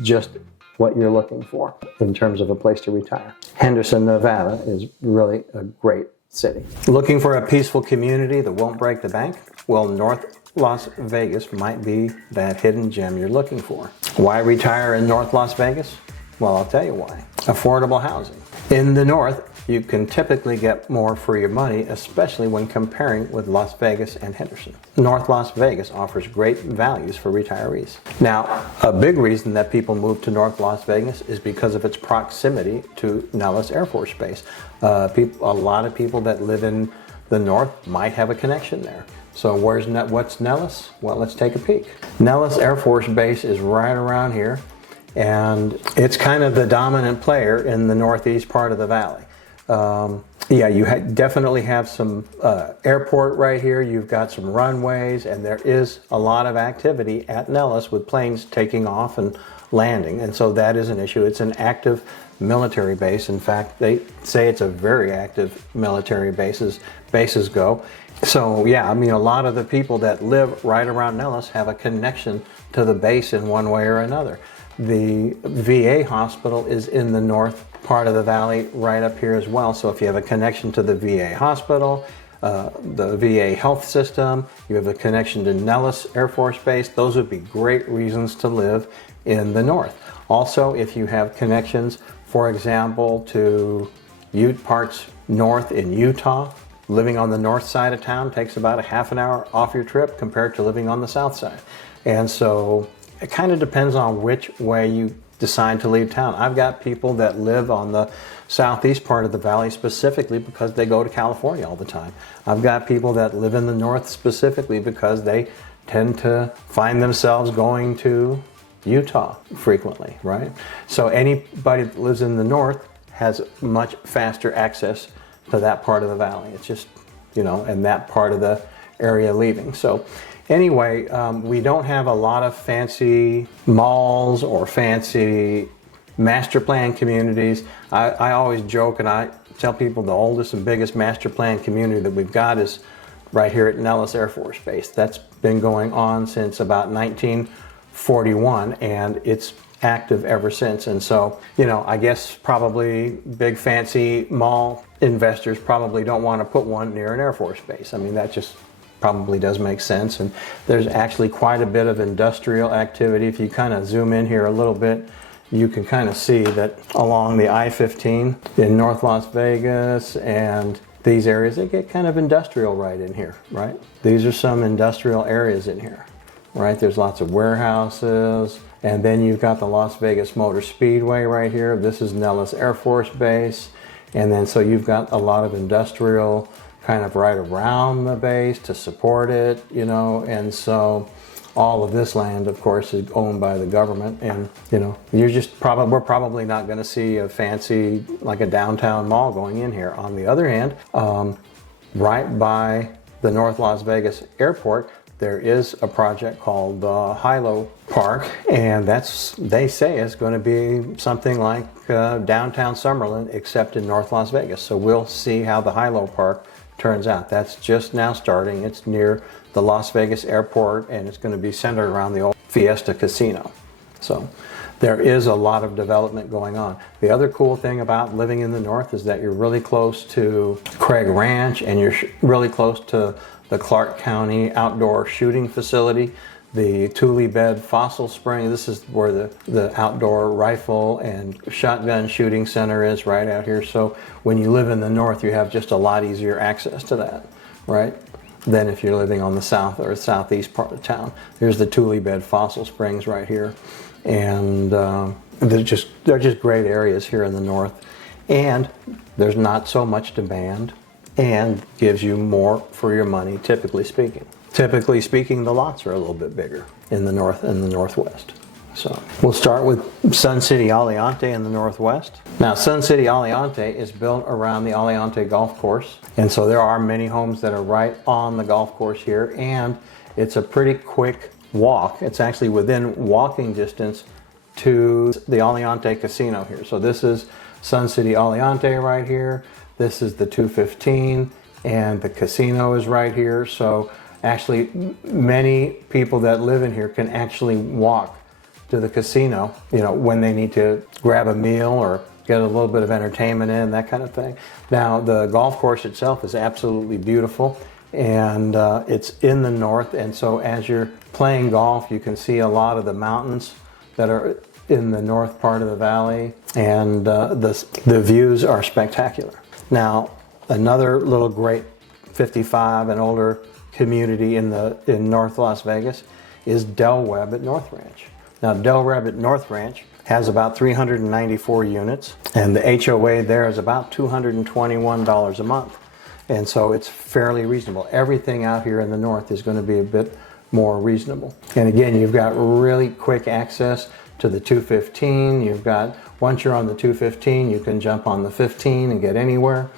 just what you're looking for in terms of a place to retire. Henderson, Nevada is really a great city. Looking for a peaceful community that won't break the bank? Well, North Las Vegas might be that hidden gem you're looking for. Why retire in North Las Vegas? Well, I'll tell you why. affordable housing. In the north, you can typically get more for your money, especially when comparing with Las Vegas and Henderson. North Las Vegas offers great values for retirees. Now, a big reason that people move to North Las Vegas is because of its proximity to Nellis Air Force Base. A lot of people that live in the north might have a connection there. So what's Nellis? Well, let's take a peek. Nellis Air Force Base is right around here, and it's kind of the dominant player in the northeast part of the valley. Yeah, you definitely have some airport right here. You've got some runways, and there is a lot of activity at Nellis with planes taking off and landing, and so that is an issue. It's an active military base. In fact, they say it's a very active military bases go. So yeah, I mean, a lot of the people that live right around Nellis have a connection to the base in one way or another. The VA hospital is in the north part of the valley right up here as well. So if you have a connection to the VA hospital, the VA health system, you have a connection to Nellis Air Force Base, those would be great reasons to live in the north. Also, if you have connections, for example, to Ute parts north in Utah, living on the north side of town takes about a half an hour off your trip compared to living on the south side. And so it kind of depends on which way you decide to leave town. I've got people that live on the southeast part of the valley specifically because they go to California all the time. I've got people that live in the north specifically because they tend to find themselves going to Utah frequently, right? So anybody that lives in the north has much faster access to that part of the valley. It's just, you know, and that part of the area leaving. So anyway, we don't have a lot of fancy malls or fancy master plan communities. I always joke and I tell people the oldest and biggest master plan community that we've got is right here at Nellis Air Force Base. That's been going on since about 1941, and it's active ever since. And so, you know, I guess probably big fancy mall investors probably don't want to put one near an Air Force base. I mean, that just probably does make sense. And there's actually quite a bit of industrial activity. If you kind of zoom in here a little bit, you can kind of see that along the I-15 in North Las Vegas and these areas, they get kind of industrial right in here, right? These are some industrial areas in here, right? There's lots of warehouses. And then you've got the Las Vegas Motor Speedway right here. This is Nellis Air Force Base. And then so you've got a lot of industrial kind of right around the base to support it, you know, and so all of this land, of course, is owned by the government. And, you know, we're probably not going to see a fancy, like a downtown mall going in here. On the other hand, right by the North Las Vegas Airport, there is a project called the Hilo Park, and they say it's going to be something like downtown Summerlin, except in North Las Vegas. So we'll see how the Hilo Park turns out. That's just now starting. It's near the Las Vegas Airport, and it's going to be centered around the old Fiesta Casino. So there is a lot of development going on. The other cool thing about living in the north is that you're really close to Craig Ranch, and you're really close to the Clark County Outdoor Shooting Facility, the Tule Bed Fossil Spring. This is where the outdoor rifle and shotgun shooting center is, right out here. So when you live in the north, you have just a lot easier access to that, right, than if you're living on the south or southeast part of town. There's the Tule Bed Fossil Springs right here. And they're just great areas here in the north. And there's not so much demand, and gives you more for your money, typically speaking. Typically speaking, the lots are a little bit bigger in the north and the northwest. So we'll start with Sun City Aliante in the northwest. Now, Sun City Aliante is built around the Aliante Golf Course, and so there are many homes that are right on the golf course here, and it's a pretty quick walk. It's actually within walking distance to the Aliante Casino here. So this is Sun City Aliante right here. This is the 215, and the casino is right here. So actually, many people that live in here can actually walk to the casino, you know, when they need to grab a meal or get a little bit of entertainment in, that kind of thing. Now, the golf course itself is absolutely beautiful, and it's in the north, and so as you're playing golf, you can see a lot of the mountains that are in the north part of the valley, and the views are spectacular. Now, another little great 55 and older community in North Las Vegas is Del Webb at North Ranch. Now, Del Webb at North Ranch has about 394 units, and the HOA there is about $221 a month. And so it's fairly reasonable. Everything out here in the north is going to be a bit more reasonable. And again, you've got really quick access to the 215. You've got, once you're on the 215, you can jump on the 15 and get anywhere.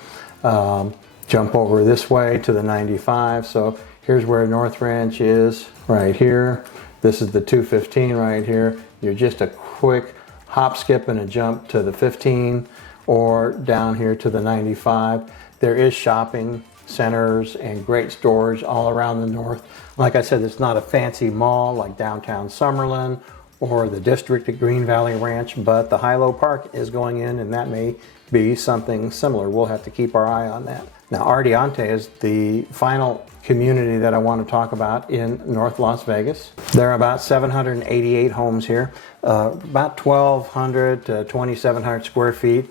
Jump over this way to the 95. So here's where North Ranch is, right here. This is the 215 right here. You're just a quick hop, skip, and a jump to the 15 or down here to the 95. There is shopping centers and great stores all around the north. Like I said, it's not a fancy mall like downtown Summerlin or the district at Green Valley Ranch, but the Hilo Park is going in, and that may be something similar. We'll have to keep our eye on that. Now, Ardiente is the final community that I want to talk about in North Las Vegas. There are about 788 homes here, about 1,200 to 2,700 square feet.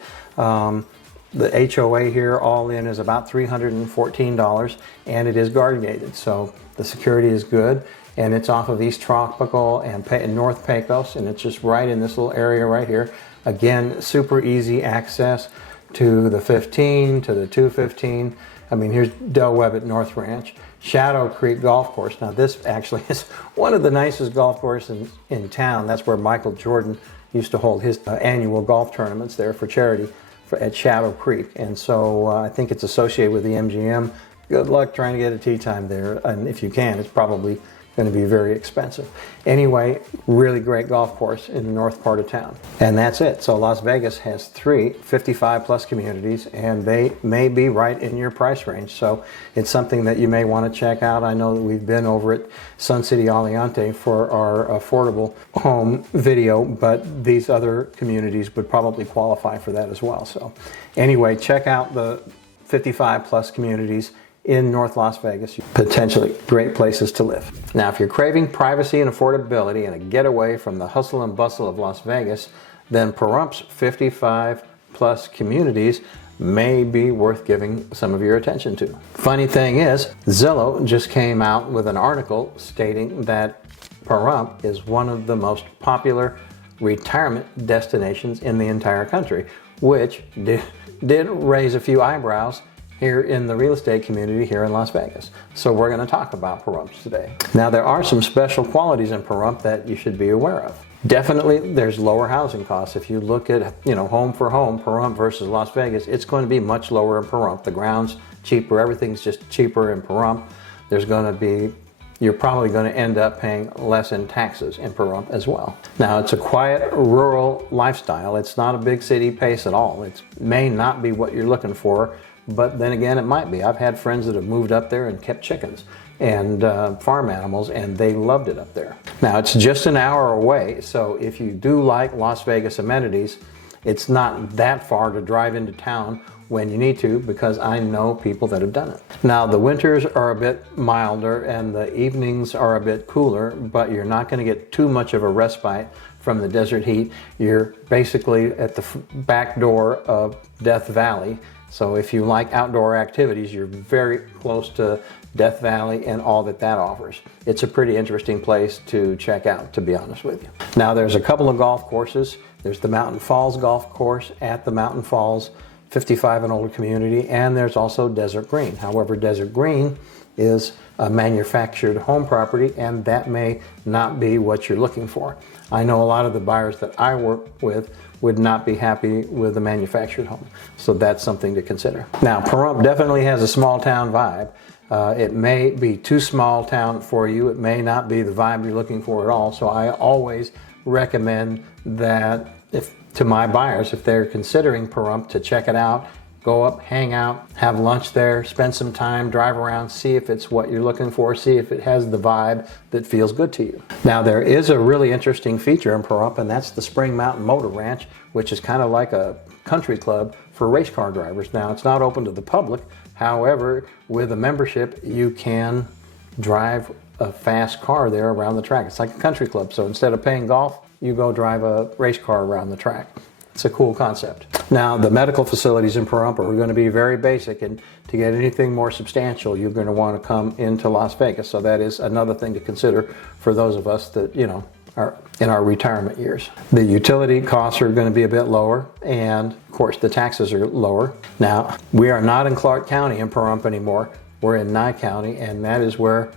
The HOA here all in is about $314, and it is guard gated, so the security is good, and it's off of East Tropical and North Pecos, and it's just right in this little area right here. Again, super easy access to the 15, to the 215. I mean, here's Del Webb at North Ranch. Shadow Creek Golf Course. Now, this actually is one of the nicest golf courses in town. That's where Michael Jordan used to hold his annual golf tournaments there for charity at Shadow Creek. And so I think it's associated with the MGM. Good luck trying to get a tee time there. And if you can, it's probably going to be very expensive. Anyway, really great golf course in the north part of town. And that's it. So Las Vegas has 3 55 plus communities, and they may be right in your price range. So it's something that you may want to check out. I know that we've been over at Sun City Aliante for our affordable home video, but these other communities would probably qualify for that as well. So anyway, check out the 55 plus communities in North Las Vegas. Potentially great places to live. Now, if you're craving privacy and affordability and a getaway from the hustle and bustle of Las Vegas, then Pahrump's 55 plus communities may be worth giving some of your attention to. Funny thing is, Zillow just came out with an article stating that Pahrump is one of the most popular retirement destinations in the entire country, which did raise a few eyebrows here in the real estate community here in Las Vegas. So we're going to talk about Pahrump today. Now, there are some special qualities in Pahrump that you should be aware of. Definitely, there's lower housing costs. If you look at, home for home, Pahrump versus Las Vegas, it's going to be much lower in Pahrump. The ground's cheaper, everything's just cheaper in Pahrump. You're probably going to end up paying less in taxes in Pahrump as well. Now, it's a quiet, rural lifestyle. It's not a big city pace at all. It may not be what you're looking for, but then again, it might be. I've had friends that have moved up there and kept chickens and farm animals, and they loved it up there. Now, it's just an hour away, so if you do like Las Vegas amenities, it's not that far to drive into town when you need to, because I know people that have done it. Now, the winters are a bit milder and the evenings are a bit cooler, but you're not going to get too much of a respite from the desert heat. You're basically at the back door of Death Valley. So if you like outdoor activities, you're very close to Death Valley and all that offers. It's a pretty interesting place to check out, to be honest with you. Now, there's a couple of golf courses. There's the Mountain Falls Golf Course at the Mountain Falls 55 and older community, and there's also Desert Green. However, Desert Green is a manufactured home property, and that may not be what you're looking for. I know a lot of the buyers that I work with would not be happy with a manufactured home. So that's something to consider. Now, Pahrump definitely has a small town vibe. It may be too small town for you. It may not be the vibe you're looking for at all. So I always recommend that to my buyers, if they're considering Pahrump, to check it out, go up, hang out, have lunch there, spend some time, drive around, see if it's what you're looking for, see if it has the vibe that feels good to you. Now, there is a really interesting feature in Pahrump, and that's the Spring Mountain Motor Ranch, which is kind of like a country club for race car drivers. Now, it's not open to the public. However, with a membership, you can drive a fast car there around the track. It's like a country club. So instead of paying golf, you go drive a race car around the track. It's a cool concept. Now, the medical facilities in Pahrump are going to be very basic, and to get anything more substantial, you're going to want to come into Las Vegas. So that is another thing to consider for those of us that, are in our retirement years. The utility costs are going to be a bit lower, and of course the taxes are lower. Now, we are not in Clark County in Pahrump anymore. We're in Nye County, and that is where,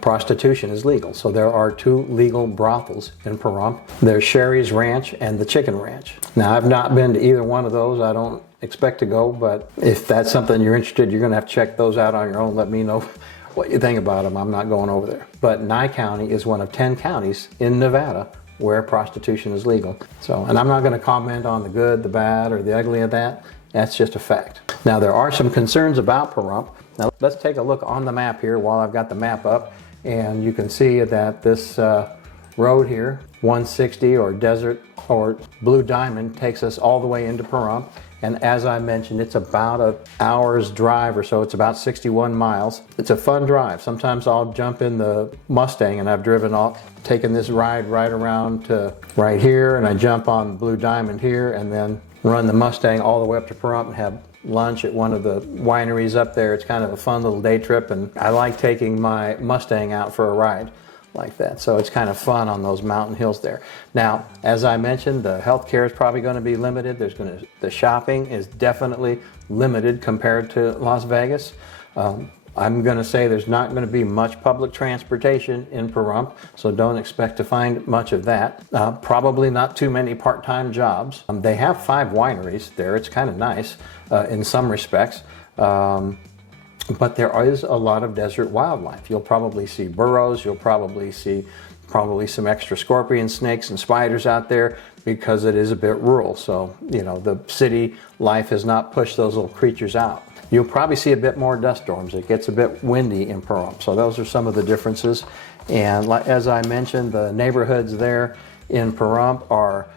prostitution is legal. So there are 2 legal brothels in Pahrump. There's Sherry's Ranch and the Chicken Ranch. Now, I've not been to either one of those. I don't expect to go, but if that's something you're interested, you're going to have to check those out on your own. Let me know what you think about them. I'm not going over there. But Nye County is one of 10 counties in Nevada where prostitution is legal. So, and I'm not going to comment on the good, the bad, or the ugly of that. That's just a fact. Now, there are some concerns about Pahrump. Now, let's take a look on the map here while I've got the map up, and you can see that this road here, 160 or Desert or Blue Diamond, takes us all the way into Pahrump. And as I mentioned, it's about an hour's drive or so. It's about 61 miles. It's a fun drive. Sometimes I'll jump in the Mustang, and I've taken this ride right around to right here, and I jump on Blue Diamond here, and then run the Mustang all the way up to Pahrump and have lunch at one of the wineries up there. It's kind of a fun little day trip, and I like taking my Mustang out for a ride like that. So it's kind of fun on those mountain hills there. Now, as I mentioned, the healthcare is probably going to be limited. The shopping is definitely limited compared to Las Vegas. I'm going to say there's not going to be much public transportation in Pahrump, so don't expect to find much of that. Probably not too many part-time jobs. They have 5 wineries there. It's kind of nice in some respects. But there is a lot of desert wildlife. You'll probably see burros. You'll probably see some extra scorpions, snakes, and spiders out there because it is a bit rural. So, the city life has not pushed those little creatures out. You'll probably see a bit more dust storms. It gets a bit windy in Pahrump. So those are some of the differences. And as I mentioned, the neighborhoods there in Pahrump are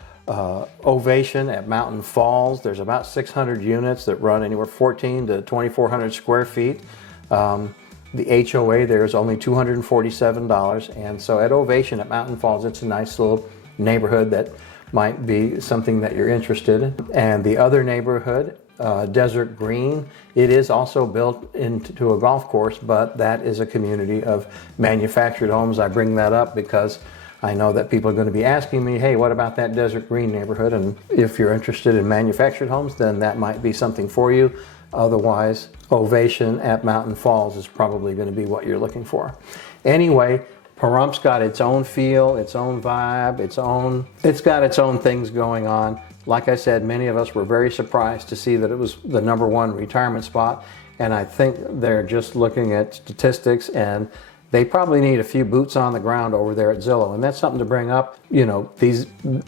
Ovation at Mountain Falls. There's about 600 units that run anywhere 14 to 2,400 square feet. The HOA there is only $247. And so at Ovation at Mountain Falls, it's a nice little neighborhood that might be something that you're interested in. And the other neighborhood, Desert Green, it is also built into a golf course, but that is a community of manufactured homes. I bring that up because I know that people are going to be asking me, hey, what about that Desert Green neighborhood? And if you're interested in manufactured homes, then that might be something for you. Otherwise, Ovation at Mountain Falls is probably going to be what you're looking for. Anyway, Pahrump's got its own feel, its own vibe, it's got its own things going on. Like I said, many of us were very surprised to see that it was the #1 retirement spot. And I think they're just looking at statistics, and they probably need a few boots on the ground over there at Zillow. And that's something to bring up. These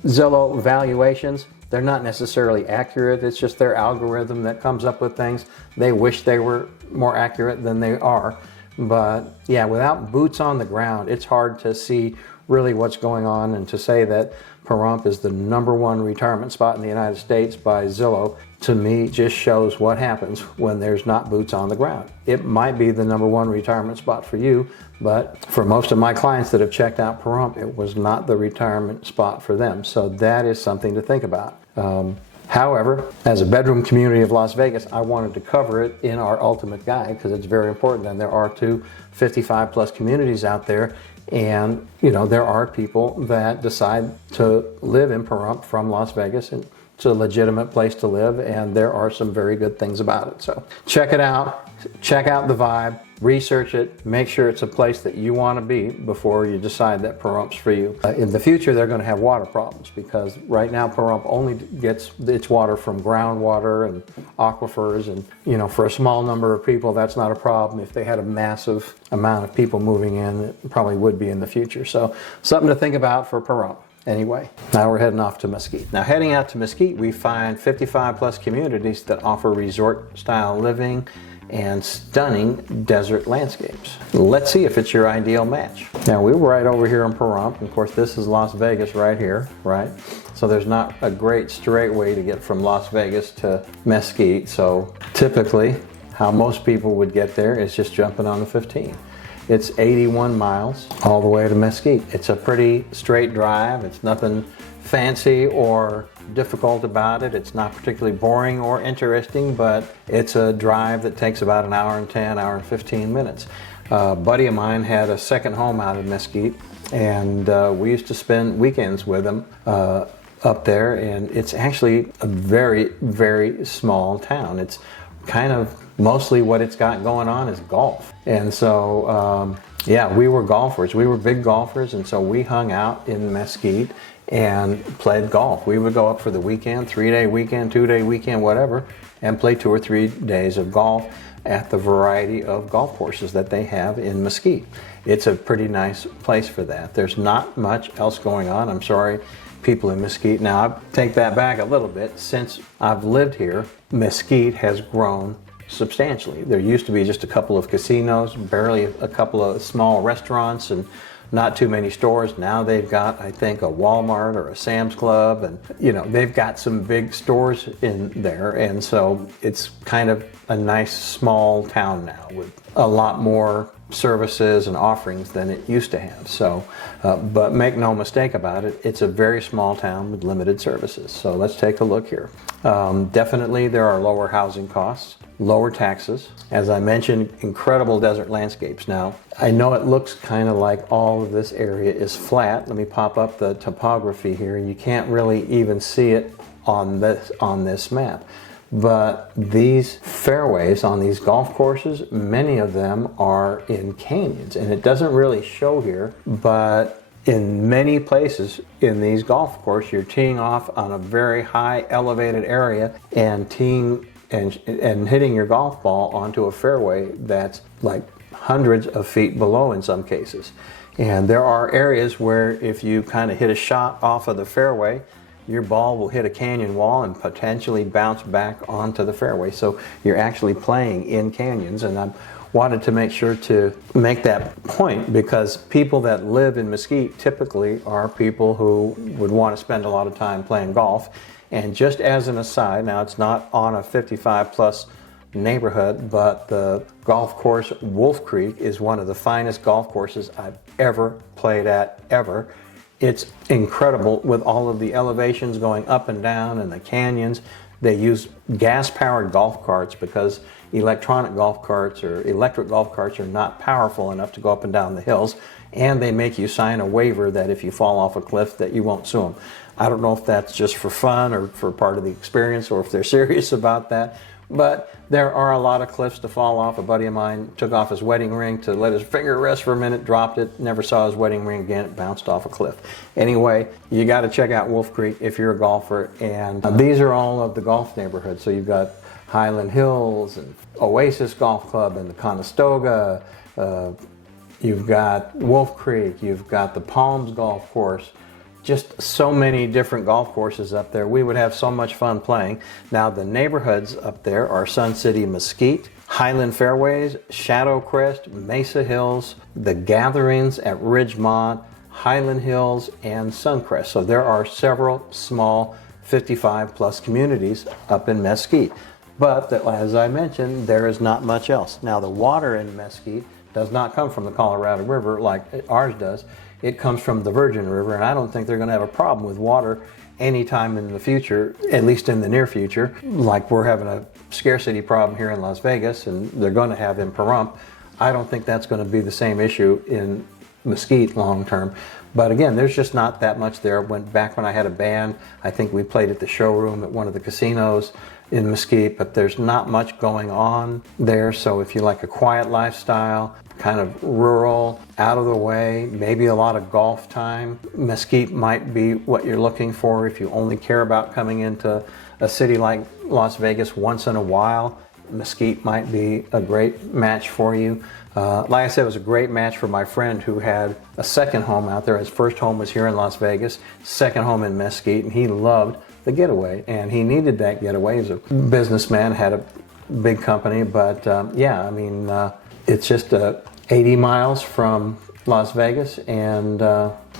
Zillow valuations, they're not necessarily accurate. It's just their algorithm that comes up with things. They wish they were more accurate than they are. But yeah, without boots on the ground, it's hard to see really what's going on. And to say that Pahrump is the #1 retirement spot in the United States by Zillow, to me, just shows what happens when there's not boots on the ground. It might be the #1 retirement spot for you, but for most of my clients that have checked out Pahrump, it was not the retirement spot for them. So that is something to think about. However, as a bedroom community of Las Vegas, I wanted to cover it in our ultimate guide because it's very important. And there are 55 plus communities out there. And, there are people that decide to live in Pahrump from Las Vegas, and it's a legitimate place to live, and there are some very good things about it. So check it out, check out the vibe, research it, make sure it's a place that you want to be before you decide that Pahrump's for you. In the future, they're going to have water problems because right now Pahrump only gets its water from groundwater and aquifers, and for a small number of people that's not a problem. If they had a massive amount of people moving in, it probably would be in the future. So something to think about for Pahrump. Anyway, now we're heading off to Mesquite. Now heading out to Mesquite, we find 55 plus communities that offer resort style living and stunning desert landscapes. Let's see if it's your ideal match. Now we were right over here in Pahrump. Of course, this is Las Vegas right here, right? So there's not a great straight way to get from Las Vegas to Mesquite. So typically how most people would get there is just jumping on the 15. It's 81 miles all the way to Mesquite. It's a pretty straight drive. It's nothing fancy or difficult about it. It's not particularly boring or interesting, but it's a drive that takes about an hour and 10, hour and 15 minutes. A buddy of mine had a second home out in Mesquite, and we used to spend weekends with him up there, and it's actually a very, very small town. It's kind of mostly what it's got going on is golf. And so, yeah, we were golfers. We were big golfers, and so we hung out in Mesquite and played golf. We would go up for the weekend, 3-day weekend, 2-day weekend, whatever, and play 2 or 3 days of golf at the variety of golf courses that they have in Mesquite. It's a pretty nice place for that. There's not much else going on. I'm sorry, people in Mesquite. Now, I take that back a little bit. Since I've lived here, Mesquite has grown substantially. There used to be just a couple of casinos, barely a couple of small restaurants, and not too many stores. Now they've got, I think, a Walmart or a Sam's Club, and they've got some big stores in there, and so it's kind of a nice small town now with a lot more services and offerings than it used to have. So, but make no mistake about it, it's a very small town with limited services. So let's take a look here. Definitely there are lower housing costs, lower taxes. As I mentioned, incredible desert landscapes. Now, I know it looks kind of like all of this area is flat. Let me pop up the topography here. You can't really even see it on this map. But these fairways on these golf courses, many of them are in canyons, and it doesn't really show here, but in many places in these golf courses, you're teeing off on a very high elevated area and hitting your golf ball onto a fairway that's like hundreds of feet below in some cases. And there are areas where if you kind of hit a shot off of the fairway, your ball will hit a canyon wall and potentially bounce back onto the fairway. So you're actually playing in canyons, and I wanted to make sure to make that point because people that live in Mesquite typically are people who would want to spend a lot of time playing golf. And just as an aside, now it's not on a 55 plus neighborhood, but the golf course Wolf Creek is one of the finest golf courses I've ever played at, ever. It's incredible with all of the elevations going up and down and the canyons. They use gas-powered golf carts because electronic golf carts or electric golf carts are not powerful enough to go up and down the hills, and they make you sign a waiver that if you fall off a cliff that you won't sue them. I don't know if that's just for fun or for part of the experience or if they're serious about that, but there are a lot of cliffs to fall off. A buddy of mine took off his wedding ring to let his finger rest for a minute, dropped it, never saw his wedding ring again, it bounced off a cliff. Anyway, you got to check out Wolf Creek if you're a golfer, and these are all of the golf neighborhoods. So you've got Highland Hills and Oasis Golf Club and the Conestoga, you've got Wolf Creek, you've got the Palms Golf Course. Just so many different golf courses up there. We would have so much fun playing. Now the neighborhoods up there are Sun City, Mesquite, Highland Fairways, Shadow Crest, Mesa Hills, the Gatherings at Ridgemont, Highland Hills, and Suncrest. So there are several small 55 plus communities up in Mesquite. But as I mentioned, there is not much else. Now the water in Mesquite does not come from the Colorado River like ours does. It comes from the Virgin River, and I don't think they're going to have a problem with water anytime in the future, at least in the near future. Like we're having a scarcity problem here in Las Vegas, and they're going to have in Pahrump. I don't think that's going to be the same issue in Mesquite long term. But again, there's just not that much there. Back when I had a band, I think we played at the showroom at one of the casinos in Mesquite, but there's not much going on there. So if you like a quiet lifestyle, kind of rural, out of the way, maybe a lot of golf time, Mesquite might be what you're looking for. If you only care about coming into a city like Las Vegas once in a while, Mesquite might be a great match for you. Like I said, it was a great match for my friend who had a second home out there. His first home was here in Las Vegas, second home in Mesquite, and he loved the getaway, and he needed that getaway. He's a businessman, had a big company, but yeah, I mean, it's just 80 miles from Las Vegas and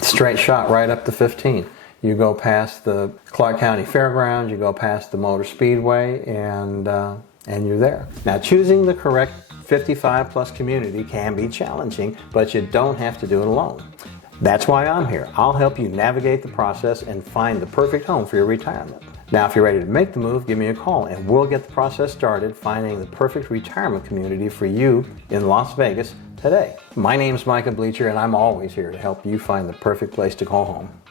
straight shot right up to 15. You go past the Clark County Fairgrounds, you go past the Motor Speedway, and you're there. Now, choosing the correct 55 plus community can be challenging, but you don't have to do it alone. That's why I'm here. I'll help you navigate the process and find the perfect home for your retirement. Now, if you're ready to make the move, give me a call and we'll get the process started finding the perfect retirement community for you in Las Vegas today. My name's Micah Bleecher and I'm always here to help you find the perfect place to call home.